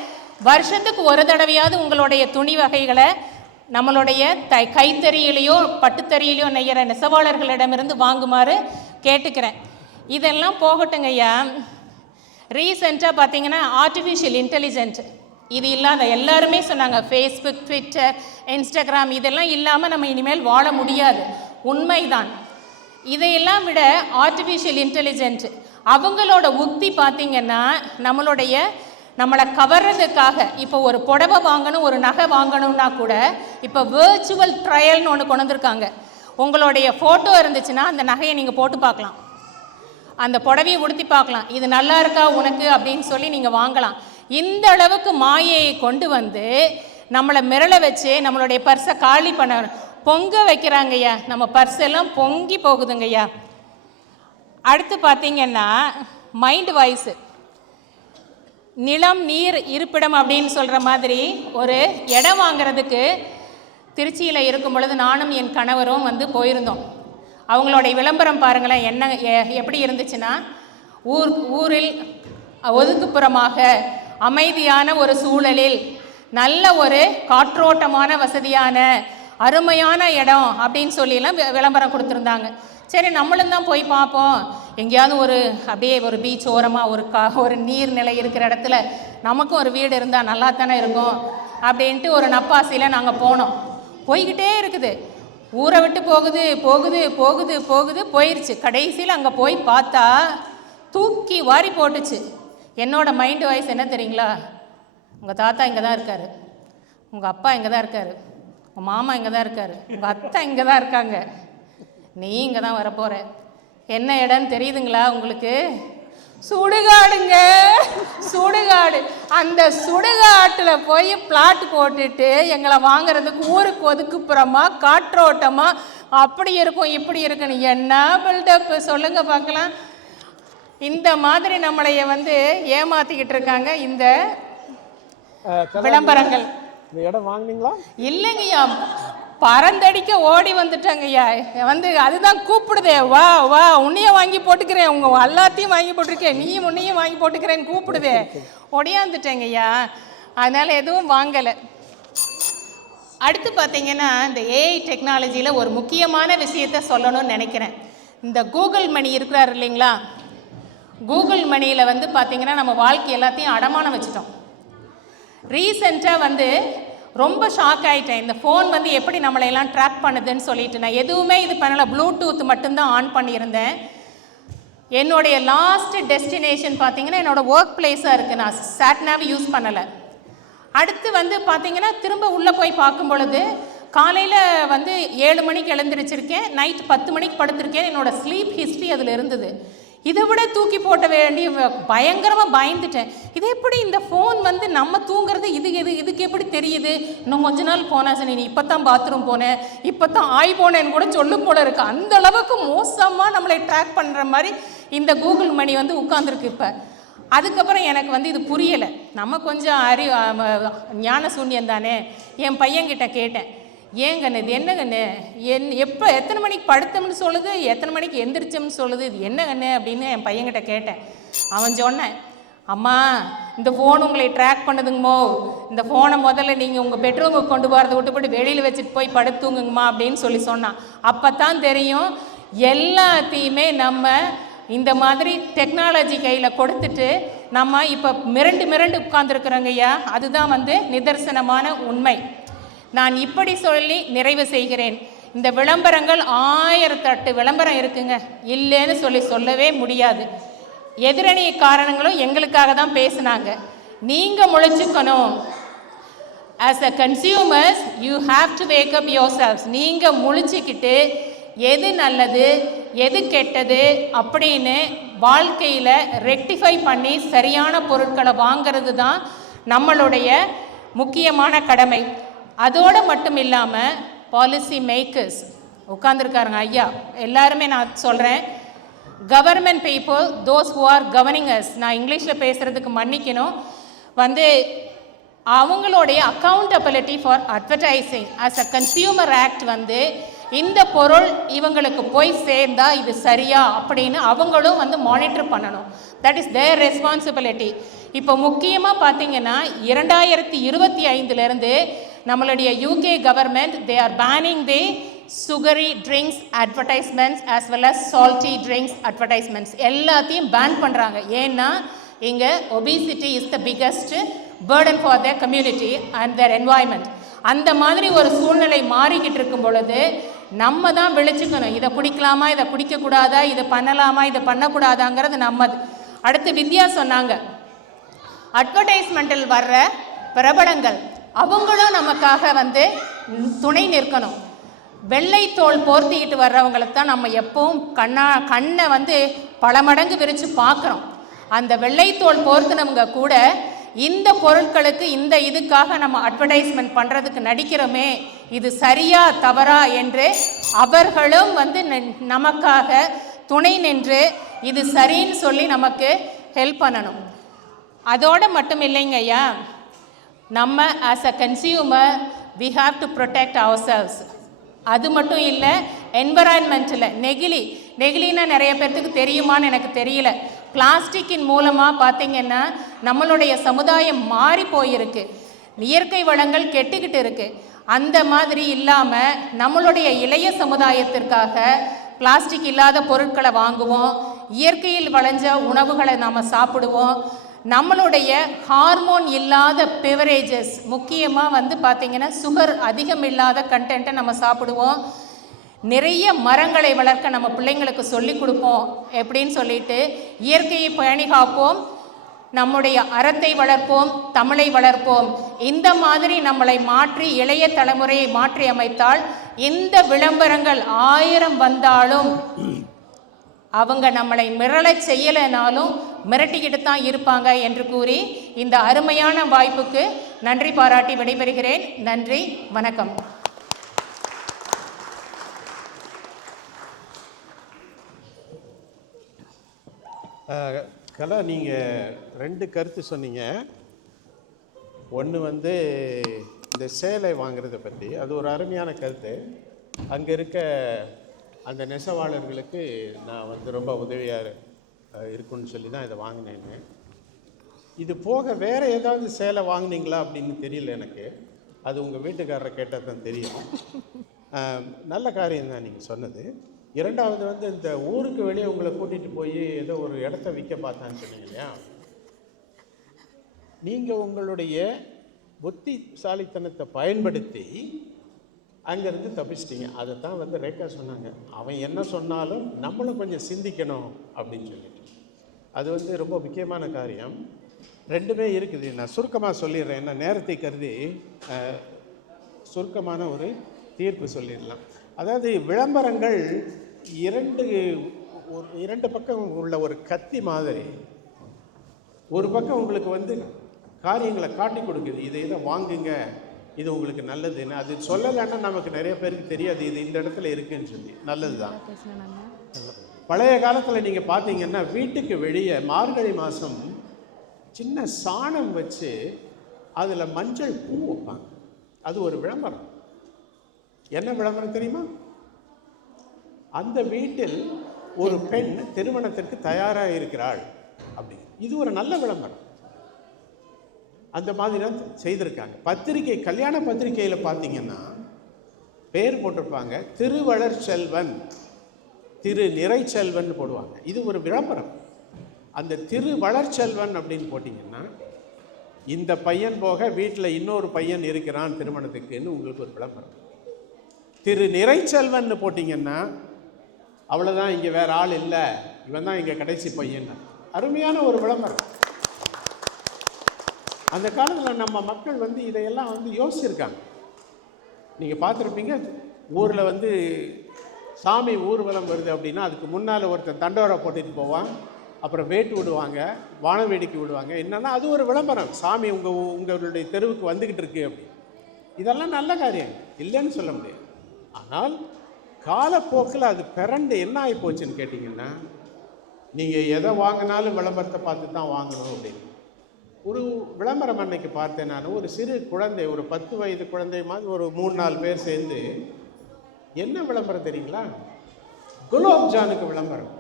வருஷத்துக்கு ஒரு தடவையாவது உங்களுடைய துணி வகைகளை நம்மளுடைய கைத்தறியிலையோ பட்டுத்தறியிலையோ நெய்கிற நெசவாளர்களிடமிருந்து வாங்குமாறு கேட்டுக்கிறேன். இதெல்லாம் போகட்டுங்க ஐயா. ரீசெண்டாக பார்த்தீங்கன்னா ஆர்டிஃபிஷியல் இன்டெலிஜென்ட் இது இல்லாத எல்லாருமே சொன்னாங்க, ஃபேஸ்புக், ட்விட்டர், இன்ஸ்டாகிராம் இதெல்லாம் இல்லாமல் நம்ம இனிமேல் வாழ முடியாது. உண்மைதான். இதையெல்லாம் விட ஆர்டிஃபிஷியல் இன்டெலிஜென்ட் அவங்களோட உக்தி பார்த்திங்கன்னா நம்மளை கவர்றதுக்காக இப்போ ஒரு புடவை வாங்கணும், ஒரு நகை வாங்கணும்னா கூட இப்போ வேர்ச்சுவல் ட்ரையல்னு ஒன்று கொண்டு வந்திருக்காங்க. உங்களுடைய ஃபோட்டோ இருந்துச்சுன்னா அந்த நகையை நீங்கள் போட்டு பார்க்கலாம், அந்த புடவையை உடுத்தி பார்க்கலாம், இது நல்லா இருக்கா உனக்கு அப்படின்னு சொல்லி நீங்கள் வாங்கலாம். இந்த அளவுக்கு மாயையை கொண்டு நம்மளை மிரள வச்சு நம்மளுடைய பர்ஸை காலி பண்ண பொங்க வைக்கிறாங்கய்யா. நம்ம பர்ஸ் எல்லாம் பொங்கி போகுதுங்கய்யா. அடுத்து பார்த்திங்கன்னா மைண்ட் வாய்ஸு, நிலம் நீர் இருப்பிடம் அப்படின்னு சொல்கிற மாதிரி ஒரு இடம் வாங்கிறதுக்கு திருச்சியில் இருக்கும் பொழுது நானும் என் கணவரும் போயிருந்தோம். அவங்களுடைய விளம்பரம் பாருங்களேன், என்ன எப்படி இருந்துச்சுன்னா, ஊரில் ஒதுக்குப்புறமாக அமைதியான ஒரு சூழலில் நல்ல ஒரு காற்றோட்டமான வசதியான அருமையான இடம் அப்படின்னு சொல்லிலாம் விளம்பரம் கொடுத்துருந்தாங்க. சரி நம்மளும் தான் போய் பார்ப்போம், எங்கேயாவது அப்படியே ஒரு பீச் ஓரமாக ஒரு நீர்நிலை இருக்கிற இடத்துல நமக்கும் ஒரு வீடு இருந்தால் நல்லா தானே இருக்கும் அப்படின்ட்டு ஒரு நப்பாசையில் நாங்கள் போனோம். போய்கிட்டே இருக்குது, ஊரை விட்டு போகுது போகுது போகுது போகுது போயிடுச்சு. கடைசியில் அங்கே போய் பார்த்தா தூக்கி வாரி போட்டுச்சு. என்னோட மைண்டு வாய்ஸ் என்ன தெரியுங்களா, உங்கள் தாத்தா இங்கே தான் இருக்கார், உங்கள் அப்பா இங்கே தான் இருக்கார், உங்கள் மாமா இங்கே தான் இருக்கார், உங்கள் அத்தை இங்கே தான் இருக்காங்க, நீ இங்கே தான் வரப்போகிற. என்ன இடம்னு தெரியுதுங்களா உங்களுக்கு? சுடுகாடுங்க, சுடுகாடு. அந்த சுடுகாட்டில் போய் பிளாட் போட்டுட்டு எங்களை வாங்குறதுக்கு ஊருக்கு ஒதுக்குப்புறமா காற்றோட்டமாக அப்படி இருக்கும் இப்படி இருக்குன்னு என்ன பில்டப் சொல்லுங்கள் பார்க்கலாம். இந்த மாதிரி நம்மளைய ஏமாத்திக்கிட்டு இருக்காங்க இந்த விளம்பரங்கள். இந்த இடம் வாங்குனீங்களா? இல்லைங்கய்யா, பறந்தடிக்க ஓடி வந்துட்டாங்கய்யா. அதுதான் கூப்பிடுதே, வா வா உன்னையும் வாங்கி போட்டுக்கிறேன், உங்கள் எல்லாத்தையும் வாங்கி போட்டிருக்கேன், நீயும் உன்னையும் வாங்கி போட்டுக்கிறேன்னு கூப்பிடுதே, ஒடியாந்துட்டேங்கய்யா. அதனால் எதுவும் வாங்கலை. அடுத்து பார்த்தீங்கன்னா இந்த ஏஐ டெக்னாலஜியில் ஒரு முக்கியமான விஷயத்த சொல்லணும்னு நினைக்கிறேன். இந்த கூகுள் மணி இருக்கிறார் இல்லைங்களா, கூகுள் மணியில் வந்து பார்த்தீங்கன்னா நம்ம வாழ்க்கை எல்லாத்தையும் அடமானம் வச்சுட்டோம். ரீசெண்டாக வந்து ரொம்ப ஷாக் ஆகிட்டேன். இந்த ஃபோன் வந்து எப்படி நம்மளையெல்லாம் ட்ராக் பண்ணுதுன்னு சொல்லிட்டு நான் எதுவுமே இது பண்ணலை, ப்ளூடூத் மட்டும்தான் ஆன் பண்ணியிருந்தேன். என்னுடைய லாஸ்ட் டெஸ்டினேஷன் பார்த்தீங்கன்னா என்னோடய ஒர்க் பிளேஸாக இருக்குது. நான் சாட்னாவை யூஸ் பண்ணலை. அடுத்து வந்து பார்த்தீங்கன்னா திரும்ப உள்ளே போய் பார்க்கும் பொழுது காலையில் வந்து 7 மணிக்கு எழுந்திரிச்சிருக்கேன், நைட் 10 மணிக்கு படுத்திருக்கேன். என்னோடய ஸ்லீப் ஹிஸ்ட்ரி அதில் இருந்தது. இதை விட தூக்கி போட்ட வேண்டிய பயங்கரமாக பயந்துட்டேன். இது எப்படி இந்த ஃபோன் வந்து நம்ம தூங்குறது இதுக்கு எப்படி தெரியுது? இன்னும் கொஞ்ச நாள் போனால் சரி, நீ இப்போ தான் பாத்ரூம் போனேன், இப்போ தான் போனேன்னு கூட சொல்லும் போல இருக்கு. அந்த அளவுக்கு மோசமாக நம்மளை ட்ராக் பண்ணுற மாதிரி இந்த கூகுள் மணி வந்து உட்காந்துருக்கு இப்போ. அதுக்கப்புறம் எனக்கு வந்து இது புரியலை. நம்ம கொஞ்சம் ஞான சூன்யம் தானே. என் பையன்கிட்ட கேட்டேன், ஏன் கண்ணு இது என்ன கண்ணு, எப்போ எத்தனை மணிக்கு படுத்தோம்னு சொல்லுது, எத்தனை மணிக்கு எந்திரிச்சோம்னு சொல்லுது, இது என்ன கண்ணு அப்படின்னு என் பையன்கிட்ட கேட்டேன். அவன் சொன்னேன், அம்மா இந்த ஃபோன் உங்களை ட்ராக் பண்ணுதுங்கம்மா, இந்த ஃபோனை முதல்ல நீங்கள் உங்கள் பெட்ரூமுக்கு கொண்டு போகிறத விட்டுப்பட்டு வெளியில் வச்சுட்டு போய் படுத்துங்குங்கம்மா அப்படின்னு சொன்னான். அப்போ தான் தெரியும் எல்லாத்தையுமே நம்ம இந்த மாதிரி டெக்னாலஜி கையில் கொடுத்துட்டு நம்ம இப்போ மிரண்டு உட்கார்ந்துருக்குறோங்க ஐயா. அதுதான் வந்து நிதர்சனமான உண்மை. நான் இப்படி சொல்லி நிறைவு செய்கிறேன். இந்த விளம்பரங்கள் 1008 விளம்பரம் இருக்குங்க, இல்லைன்னு சொல்லவே முடியாது. எதிரணி காரணங்களும் எங்களுக்காக தான் பேசுனாங்க. நீங்கள் முழிச்சுக்கணும். As a consumers you have to wake up yourselves. நீங்கள் முழிச்சுக்கிட்டு எது நல்லது எது கெட்டது அப்படின்னு வாழ்க்கையில் ரெக்டிஃபை பண்ணி சரியான பொருட்களை வாங்கிறது தான் நம்மளுடைய முக்கியமான கடமை. அதோடு மட்டும் இல்லாமல் பாலிசி மேக்கர்ஸ் உட்காந்துருக்காருங்க ஐயா, எல்லாருமே நான் சொல்கிறேன், government people, those who are governing us, நான் இங்கிலீஷில் பேசுகிறதுக்கு மன்னிக்கணும், வந்து அவங்களுடைய accountability for advertising as a consumer act வந்து இந்த பொருள் இவங்களுக்கு போய் சேர்ந்தா இது சரியா அப்படின்னு அவங்களும் வந்து மானிட்டர் பண்ணணும். That is their responsibility. இப்போ முக்கியமாக பார்த்தீங்கன்னா 2025 நம்மளுடைய UK government they are banning the sugary drinks advertisements as well as salty drinks advertisements எல்லாத்தையும் பேன் பண்ணுறாங்க. ஏன்னா இங்கே obesity is the biggest burden for their community and their environment. அந்த மாதிரி ஒரு சூழ்நிலை மாறிக்கிட்டு இருக்கும் பொழுது நம்ம தான் விழிச்சுக்கணும், இதை குடிக்கலாமா இதை குடிக்கக்கூடாதா, இதை பண்ணலாமா இதை பண்ணக்கூடாதாங்கிறது நம்மது. அடுத்து வித்யா சொன்னாங்க, அட்வர்டைஸ்மெண்ட்டில் வர்ற பிரபலங்கள் அவங்களும் நமக்காக வந்து துணை நிற்கணும். வெள்ளை தோல் போர்த்திக்கிட்டு வர்றவங்களை தான் நம்ம எப்பவும் கண்ணை வந்து பல மடங்கு விரித்து பார்க்குறோம். அந்த வெள்ளைத்தோல் போர்த்தினவங்க கூட இந்த பொருட்களுக்கு இந்த இதுக்காக நம்ம அட்வர்டைஸ்மெண்ட் பண்ணுறதுக்கு நடிக்கிறோமே, இது சரியா தவறா என்று அவர்களும் வந்து நமக்காக துணை நின்று இது சரின்னு சொல்லி நமக்கு ஹெல்ப் பண்ணணும். அதோடு மட்டும் இல்லைங்க ஐயா, நம்ம as a consumer we have to protect ourselves. அது மட்டும் இல்லை, என்விரான்மெண்ட்டில் நெகிழின்னா நிறைய பேர்த்துக்கு தெரியுமான்னு எனக்கு தெரியல. பிளாஸ்டிக்கின் மூலமாக பார்த்திங்கன்னா நம்மளுடைய சமுதாயம் மாறி போயிருக்கு, இயற்கை வளங்கள் கெட்டுக்கிட்டு இருக்குது. அந்த மாதிரி இல்லாமல் நம்மளுடைய இளைய சமுதாயத்திற்காக பிளாஸ்டிக் இல்லாத பொருட்களை வாங்குவோம், இயற்கையில் விளைஞ்ச உணவுகளை நாம் சாப்பிடுவோம், நம்மளுடைய ஹார்மோன் இல்லாத பெவரேஜஸ் முக்கியமாக வந்து பார்த்திங்கன்னா சுகர் அதிகம் இல்லாத கண்டென்ட்டை நம்ம சாப்பிடுவோம், நிறைய மரங்களை வளர்க்க நம்ம பிள்ளைங்களுக்கு சொல்லி கொடுப்போம். எப்படின்னு சொல்லிட்டு இயற்கையை பேணி காப்போம், நம்முடைய அறத்தை வளர்ப்போம், தமிழை வளர்ப்போம். இந்த மாதிரி நம்மளை மாற்றி இளைய தலைமுறையை மாற்றி அமைத்தால் இந்த விளம்பரங்கள் 1000 வந்தாலும் அவங்க நம்மளை மிரள செய்யலைனாலும் மிரட்டிக்கிட்டு தான் இருப்பாங்க என்று கூறி இந்த அருமையான வாய்ப்புக்கு நன்றி பாராட்டி விடைபெறுகிறேன். நன்றி, வணக்கம். கலா, நீங்கள் 2 கருத்து சொன்னீங்க. ஒன்று வந்து இந்த சேலை வாங்குறதை பற்றி, அது ஒரு அருமையான கருத்து. அங்கே இருக்க அந்த நெசவாளர்களுக்கு நான் வந்து ரொம்ப உதவியாக இருக்குன்னு சொல்லி தான் இதை வாங்கினேன்னு. இது போக வேறு ஏதாவது சேலை வாங்கினீங்களா அப்படின்னு தெரியல எனக்கு. அது உங்கள் வீட்டுக்காரரை கேட்டால் தான் தெரியும். நல்ல காரியம் தான் நீங்கள் சொன்னது. இரண்டாவது வந்து இந்த ஊருக்கு வெளியே உங்களை கூட்டிகிட்டு போய் ஏதோ ஒரு இடத்த விற்க பார்த்தான்னு சொன்னீங்க இல்லையா? நீங்கள் உங்களுடைய புத்திசாலித்தனத்தை பயன்படுத்தி அங்கேருந்து தப்பிச்சிட்டிங்க. அதை தான் வந்து ரேகா சொன்னாங்க, அவன் என்ன சொன்னாலும் நம்மளும் கொஞ்சம் சிந்திக்கணும் அப்படின்னு சொல்லிட்டு. அது வந்து ரொம்ப முக்கியமான காரியம். ரெண்டுமே இருக்குது. நான் சுருக்கமாக சொல்லிடுறேன், என்ன நேரத்தை கருதி சுருக்கமான ஒரு தீர்ப்பு சொல்லிடலாம். அதாவது விளம்பரங்கள் இரண்டு பக்கம் உள்ள ஒரு கத்தி மாதிரி. ஒரு பக்கம் உங்களுக்கு வந்து காரியங்களை காட்டி கொடுக்குது, இதை வாங்குங்க, இது உங்களுக்கு நல்லதுன்னு. அது சொல்லலைன்னா நமக்கு நிறைய பேருக்கு தெரியாது இது இந்த இடத்துல இருக்குன்னு சொல்லி. நல்லது தான். பழைய காலத்தில் நீங்கள் பார்த்தீங்கன்னா வீட்டுக்கு வெளியே மார்கழி மாதம் சின்ன சாணம் வச்சு அதில் மஞ்சள் பூ வைப்பாங்க. அது ஒரு விளம்பரம். என்ன விளம்பரம் தெரியுமா? அந்த வீட்டில் ஒரு பெண் திருமணத்திற்கு தயாராக இருக்கிறாள் அப்படி. இது ஒரு நல்ல விளம்பரம். அந்த மாதிரி தான் செய்திருக்காங்க. பத்திரிகை, கல்யாண பத்திரிகையில் பார்த்தீங்கன்னா பேர் போட்டிருப்பாங்க, திருவளர் செல்வன், திரு நிறைச்செல்வன் போடுவாங்க. இது ஒரு விளம்பரம். அந்த திருவளர்ச்செல்வன் அப்படின்னு போட்டிங்கன்னா இந்த பையன் போக வீட்டில் இன்னொரு பையன் இருக்கிறான் திருமணத்துக்குன்னு உங்களுக்கு ஒரு விளம்பரம். திரு நிறைச்செல்வன் போட்டிங்கன்னா அவ்வளோதான், இங்கே வேற ஆள் இல்லை, இவன் தான் இங்கே கடைசி பையன். அருமையான ஒரு விளம்பரம். அந்த காலத்தில் நம்ம மக்கள் வந்து இதையெல்லாம் வந்து யோசிச்சிருக்காங்க. நீங்கள் பார்த்துருப்பீங்க, ஊரில் வந்து சாமி ஊர்வலம் வருது அப்படின்னா அதுக்கு முன்னால் ஒருத்தர் தண்டோரை போட்டுட்டு போவான், அப்புறம் வேட்டு விடுவாங்க, வான வேடிக்கை விடுவாங்க. என்னென்னா அது ஒரு விளம்பரம், சாமி உங்களுடைய தெருவுக்கு வந்துக்கிட்டு இருக்கு அப்படின்னு. இதெல்லாம் நல்ல காரியம், இல்லைன்னு சொல்ல முடியாது. ஆனால் காலப்போக்கில் அது பிறண்டு என்ன ஆகி போச்சுன்னு கேட்டிங்கன்னா, நீங்கள் எதை வாங்கினாலும் விளம்பரத்தை பார்த்து தான் வாங்கணும் அப்படின்னு. ஒரு விளம்பரம் அன்னைக்கு பார்த்தேன் நான். ஒரு சிறு குழந்தை, ஒரு 10 வயது குழந்தை மாதிரி ஒரு 3-4 பேர் சேர்ந்து, என்ன விளம்பரம் தெரியுங்களா? குலோப் ஜானுக்கு விளம்பரம்.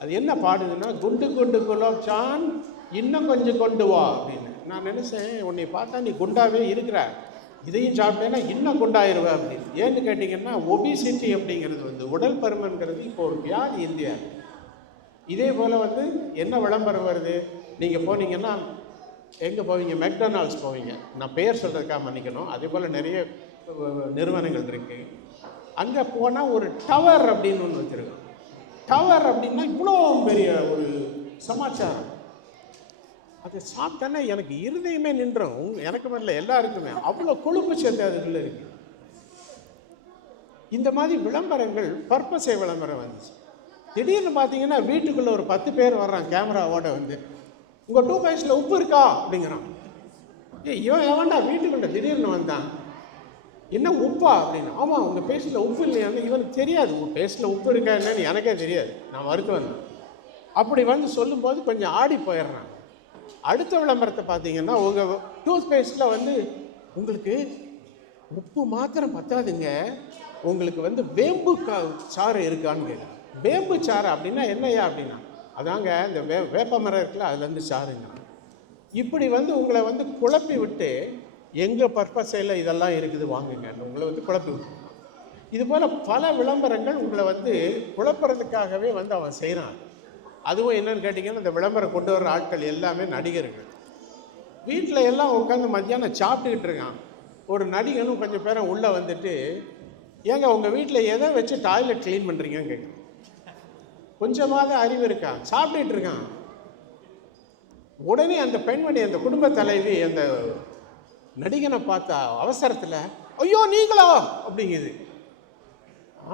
அது என்ன பாடுதுன்னா, குண்டு குண்டு குலோப் ஜான் இன்னும் கொஞ்சம் கொண்டு வா அப்படின்னு. நான் நினைச்சேன், உன்னை பார்த்தா நீ குண்டாவே இருக்கிற, இதையும் சாப்பிட்டேன்னா இன்னும் குண்டாயிருவ அப்படின்னு. ஏன்னு கேட்டிங்கன்னா, ஒபிசிட்டி அப்படிங்கிறது வந்து உடல் பருமன்கிறது இப்போ ஒரு வியாதி இந்தியா. இதே போல் வந்து என்ன விளம்பரம் வருது, நீங்கள் போனீங்கன்னா எங்கே போவீங்க? மெக்டொனால்ட்ஸ் போவீங்க. நான் பேர் சொல்கிறதுக்காக மன்னிக்கணும். அதே போல் நிறைய நிறுவனங்கள் இருக்குது. அங்கே போனால் ஒரு டவர் அப்படின்னு ஒன்று வச்சுருக்கோம். டவர் அப்படின்னா இவ்வளோ பெரிய ஒரு சமாச்சாரம். அதை சாப்பிட்டேன்னா எனக்கு இருதயமே நின்றோம். எனக்கு மட்டும் எல்லாருக்குமே அவ்வளோ கொழுப்பு சேர்த்து அதுக்குள்ளே இருக்குது. இந்த மாதிரி விளம்பரங்கள், பர்பஸே விளம்பரம் வந்துச்சு. திடீர்னு பார்த்தீங்கன்னா வீட்டுக்குள்ளே ஒரு 10 பேர் வர்றான் கேமராவோட வந்து, உங்கள் டூத் பேஸ்ட்டில் உப்பு இருக்கா அப்படிங்கிறான். இவன் எவன்டா வீட்டுக்குள்ள திடீர்னு வந்தான், என்ன உப்பா அப்படின்னு. ஆமாம், உங்கள் பேஸ்ட்டில் உப்பு இல்லையான்னு. இவனுக்கு தெரியாது உங்கள் பேஸ்ட்டில் உப்பு இருக்கா என்னன்னு, எனக்கே தெரியாது, நான் மருத்துவன். அப்படி வந்து சொல்லும்போது கொஞ்சம் ஆடி போயிடுறான். அடுத்த விளம்பரத்தை பார்த்தீங்கன்னா, உங்கள் டூத் பேஸ்ட்டில் வந்து உங்களுக்கு உப்பு மாத்திரம் பத்தாதுங்க, உங்களுக்கு வந்து வேம்பு சாறு இருக்கான்னு கேட்குறேன். வேம்பு சாறு அப்படின்னா என்னையா அப்படின்னா, அதாங்க இந்த வேப்ப மரம் இருக்குல்ல, அதுலேருந்து சாருங்க. இப்படி வந்து உங்களை வந்து குழப்பி விட்டு, எங்கள் பர்பஸையில் இதெல்லாம் இருக்குது வாங்குங்க, உங்களை வந்து குழப்பி விட்டு. இது போல் பல விளம்பரங்கள் உங்களை வந்து குழப்புறதுக்காகவே வந்து அவன் செய்கிறான். அதுவும் என்னன்னு கேட்டிங்கன்னா, இந்த விளம்பரம் கொண்டு வர்ற ஆட்கள் எல்லாமே நடிகர்கள். வீட்டில் எல்லாம் உட்காந்து மத்தியானம் சாப்பிட்டுக்கிட்டு இருக்கான். ஒரு நடிகனும் கொஞ்சம் பேரும் உள்ளே வந்துட்டு, ஏங்க உங்கள் வீட்டில் எதை வச்சு டாய்லெட் க்ளீன் பண்ணுறீங்கன்னு கேட்குறான். கொஞ்சமாவது அறிவு இருக்கான், சாப்பிட்டுட்டு இருக்கான். உடனே அந்த பெண்மணி, அந்த குடும்ப தலைவி, அந்த நடிகனை பார்த்தா அவசரத்தில், ஐயோ நீங்களா அப்படிங்குது.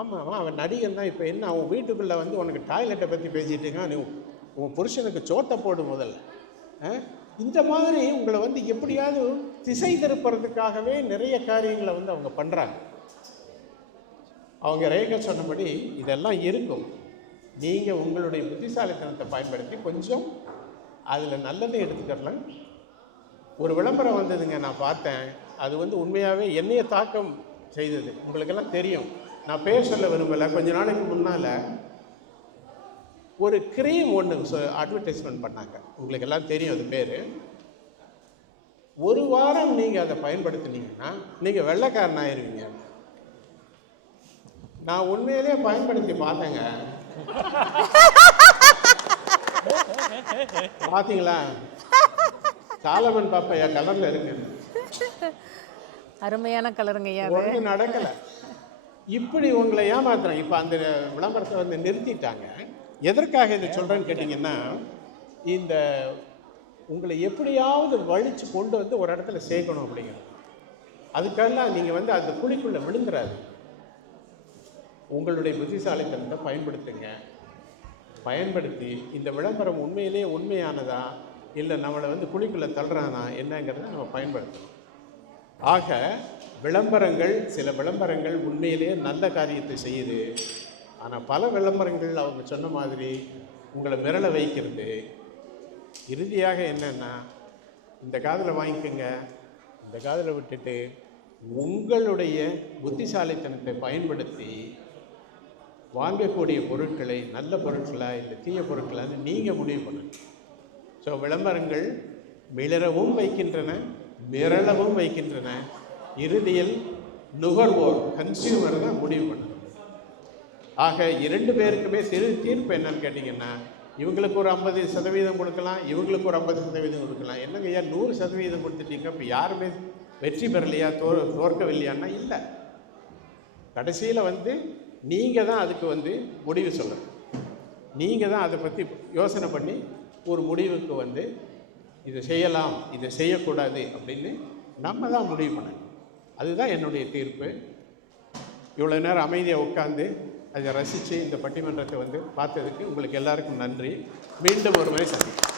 ஆமாம், அவன் நடிகன் தான். இப்போ என்ன, அவன் வீட்டுக்குள்ளே வந்து உனக்கு டாய்லெட்டை பற்றி பேசிகிட்டு இருக்கான், நீ உன் புருஷனுக்கு சோத்தை போடு முதல்ல. இந்த மாதிரி உங்களை வந்து எப்படியாவது திசை திருப்புறதுக்காகவே நிறைய காரியங்களை வந்து அவங்க பண்ணுறாங்க. அவங்க ரேகா சொன்னபடி இதெல்லாம் இருக்கும். நீங்கள் உங்களுடைய புத்திசாலித்தனத்தை பயன்படுத்தி கொஞ்சம் அதில் நல்லதை எடுத்துக்கலாம். ஒரு விளம்பரம் வந்ததுங்க, நான் பார்த்தேன். அது வந்து உண்மையாகவே என்னைய தாக்கம் செய்தது. உங்களுக்கெல்லாம் தெரியும், நான் பேர் சொல்ல விரும்பலை. கொஞ்ச நாளைக்கு முன்னால் ஒரு க்ரீம் ஒன்று அட்வர்டைஸ்மெண்ட் பண்ணாங்க. உங்களுக்கு எல்லாம் தெரியும் அது பேர். ஒரு வாரம் நீங்கள் அதை பயன்படுத்தினீங்கன்னா நீங்கள் வெள்ளைக்காரன் ஆயிருவீங்க. நான் உண்மையிலே பயன்படுத்தி பார்த்தேங்க. பார்த்தீங்களா? சாலமன் பாப்பையா கலரில் இருக்கு. அருமையான கலருங்க ஐயா. ஒன்றும் நடக்கலை. இப்படி உங்களை ஏமாத்துறேன். இப்போ அந்த விளம்பரத்தை வந்து நிறுத்திட்டாங்க. எதற்காக இதை சொல்கிறேன்னு கேட்டிங்கன்னா, இந்த உங்களை எப்படியாவது வலிச்சு கொண்டு வந்து ஒரு இடத்துல சேர்க்கணும் அப்படிங்கிறது. அதுக்கெல்லாம் நீங்கள் வந்து அந்த குழிக்குள்ளே விழுந்துடாது. உங்களுடைய புத்திசாலித்தனத்தை பயன்படுத்துங்க. பயன்படுத்தி இந்த விளம்பரம் உண்மையிலே உண்மையானதா இல்லை நம்மளை வந்து குழிக்குள்ளே தள்ளுறானா என்னங்கிறத நம்ம பயன்படுத்தணும். ஆக விளம்பரங்கள், சில விளம்பரங்கள் உண்மையிலே நல்ல காரியத்தை செய்யுது. ஆனால் பல விளம்பரங்கள் அவங்க சொன்ன மாதிரி உங்களை மிரள வைக்கிறது. இறுதியாக என்னென்னா, இந்த காதில் வாங்கிக்கோங்க, இந்த காதில் விட்டுட்டு உங்களுடைய புத்திசாலித்தனத்தை பயன்படுத்தி வாங்கக்கூடிய பொருட்களை நல்ல பொருட்களா இல்லை தீய பொருட்களான்னு நீங்கள் முடிவு பண்ணணும். ஸோ விளம்பரங்கள் மிளறவும் வைக்கின்றன, மிரளவும் வைக்கின்றன. இறுதியில் நுகர்வோர், கன்சியூமர் தான் முடிவு பண்ணணும். ஆக 2 பேருக்குமே தீர்ப்பு என்னன்னு கேட்டிங்கன்னா, இவங்களுக்கு ஒரு 50% கொடுக்கலாம், இவங்களுக்கு ஒரு 50% கொடுக்கலாம். என்னங்க ஐயா 100% கொடுத்துட்டீங்க, இப்போ யாருமே வெற்றி பெறலையா, தோற்கவில்லையான்னா இல்லை. கடைசியில் வந்து நீங்கள் தான் அதுக்கு வந்து முடிவு சொல்லணும். நீங்கள் தான் அதை பற்றி யோசனை பண்ணி ஒரு முடிவுக்கு வந்து இதை செய்யலாம், இதை செய்யக்கூடாது அப்படின்னு நம்ம தான் முடிவு பண்ணணும். அதுதான் என்னுடைய தீர்ப்பு. இவ்வளோ நேரம் அமைதியாக உட்காந்து அதை ரசித்து இந்த பட்டிமன்றத்தை வந்து பார்த்ததுக்கு உங்களுக்கு எல்லாருக்கும் நன்றி. மீண்டும் ஒரு முறை சந்திப்போம்.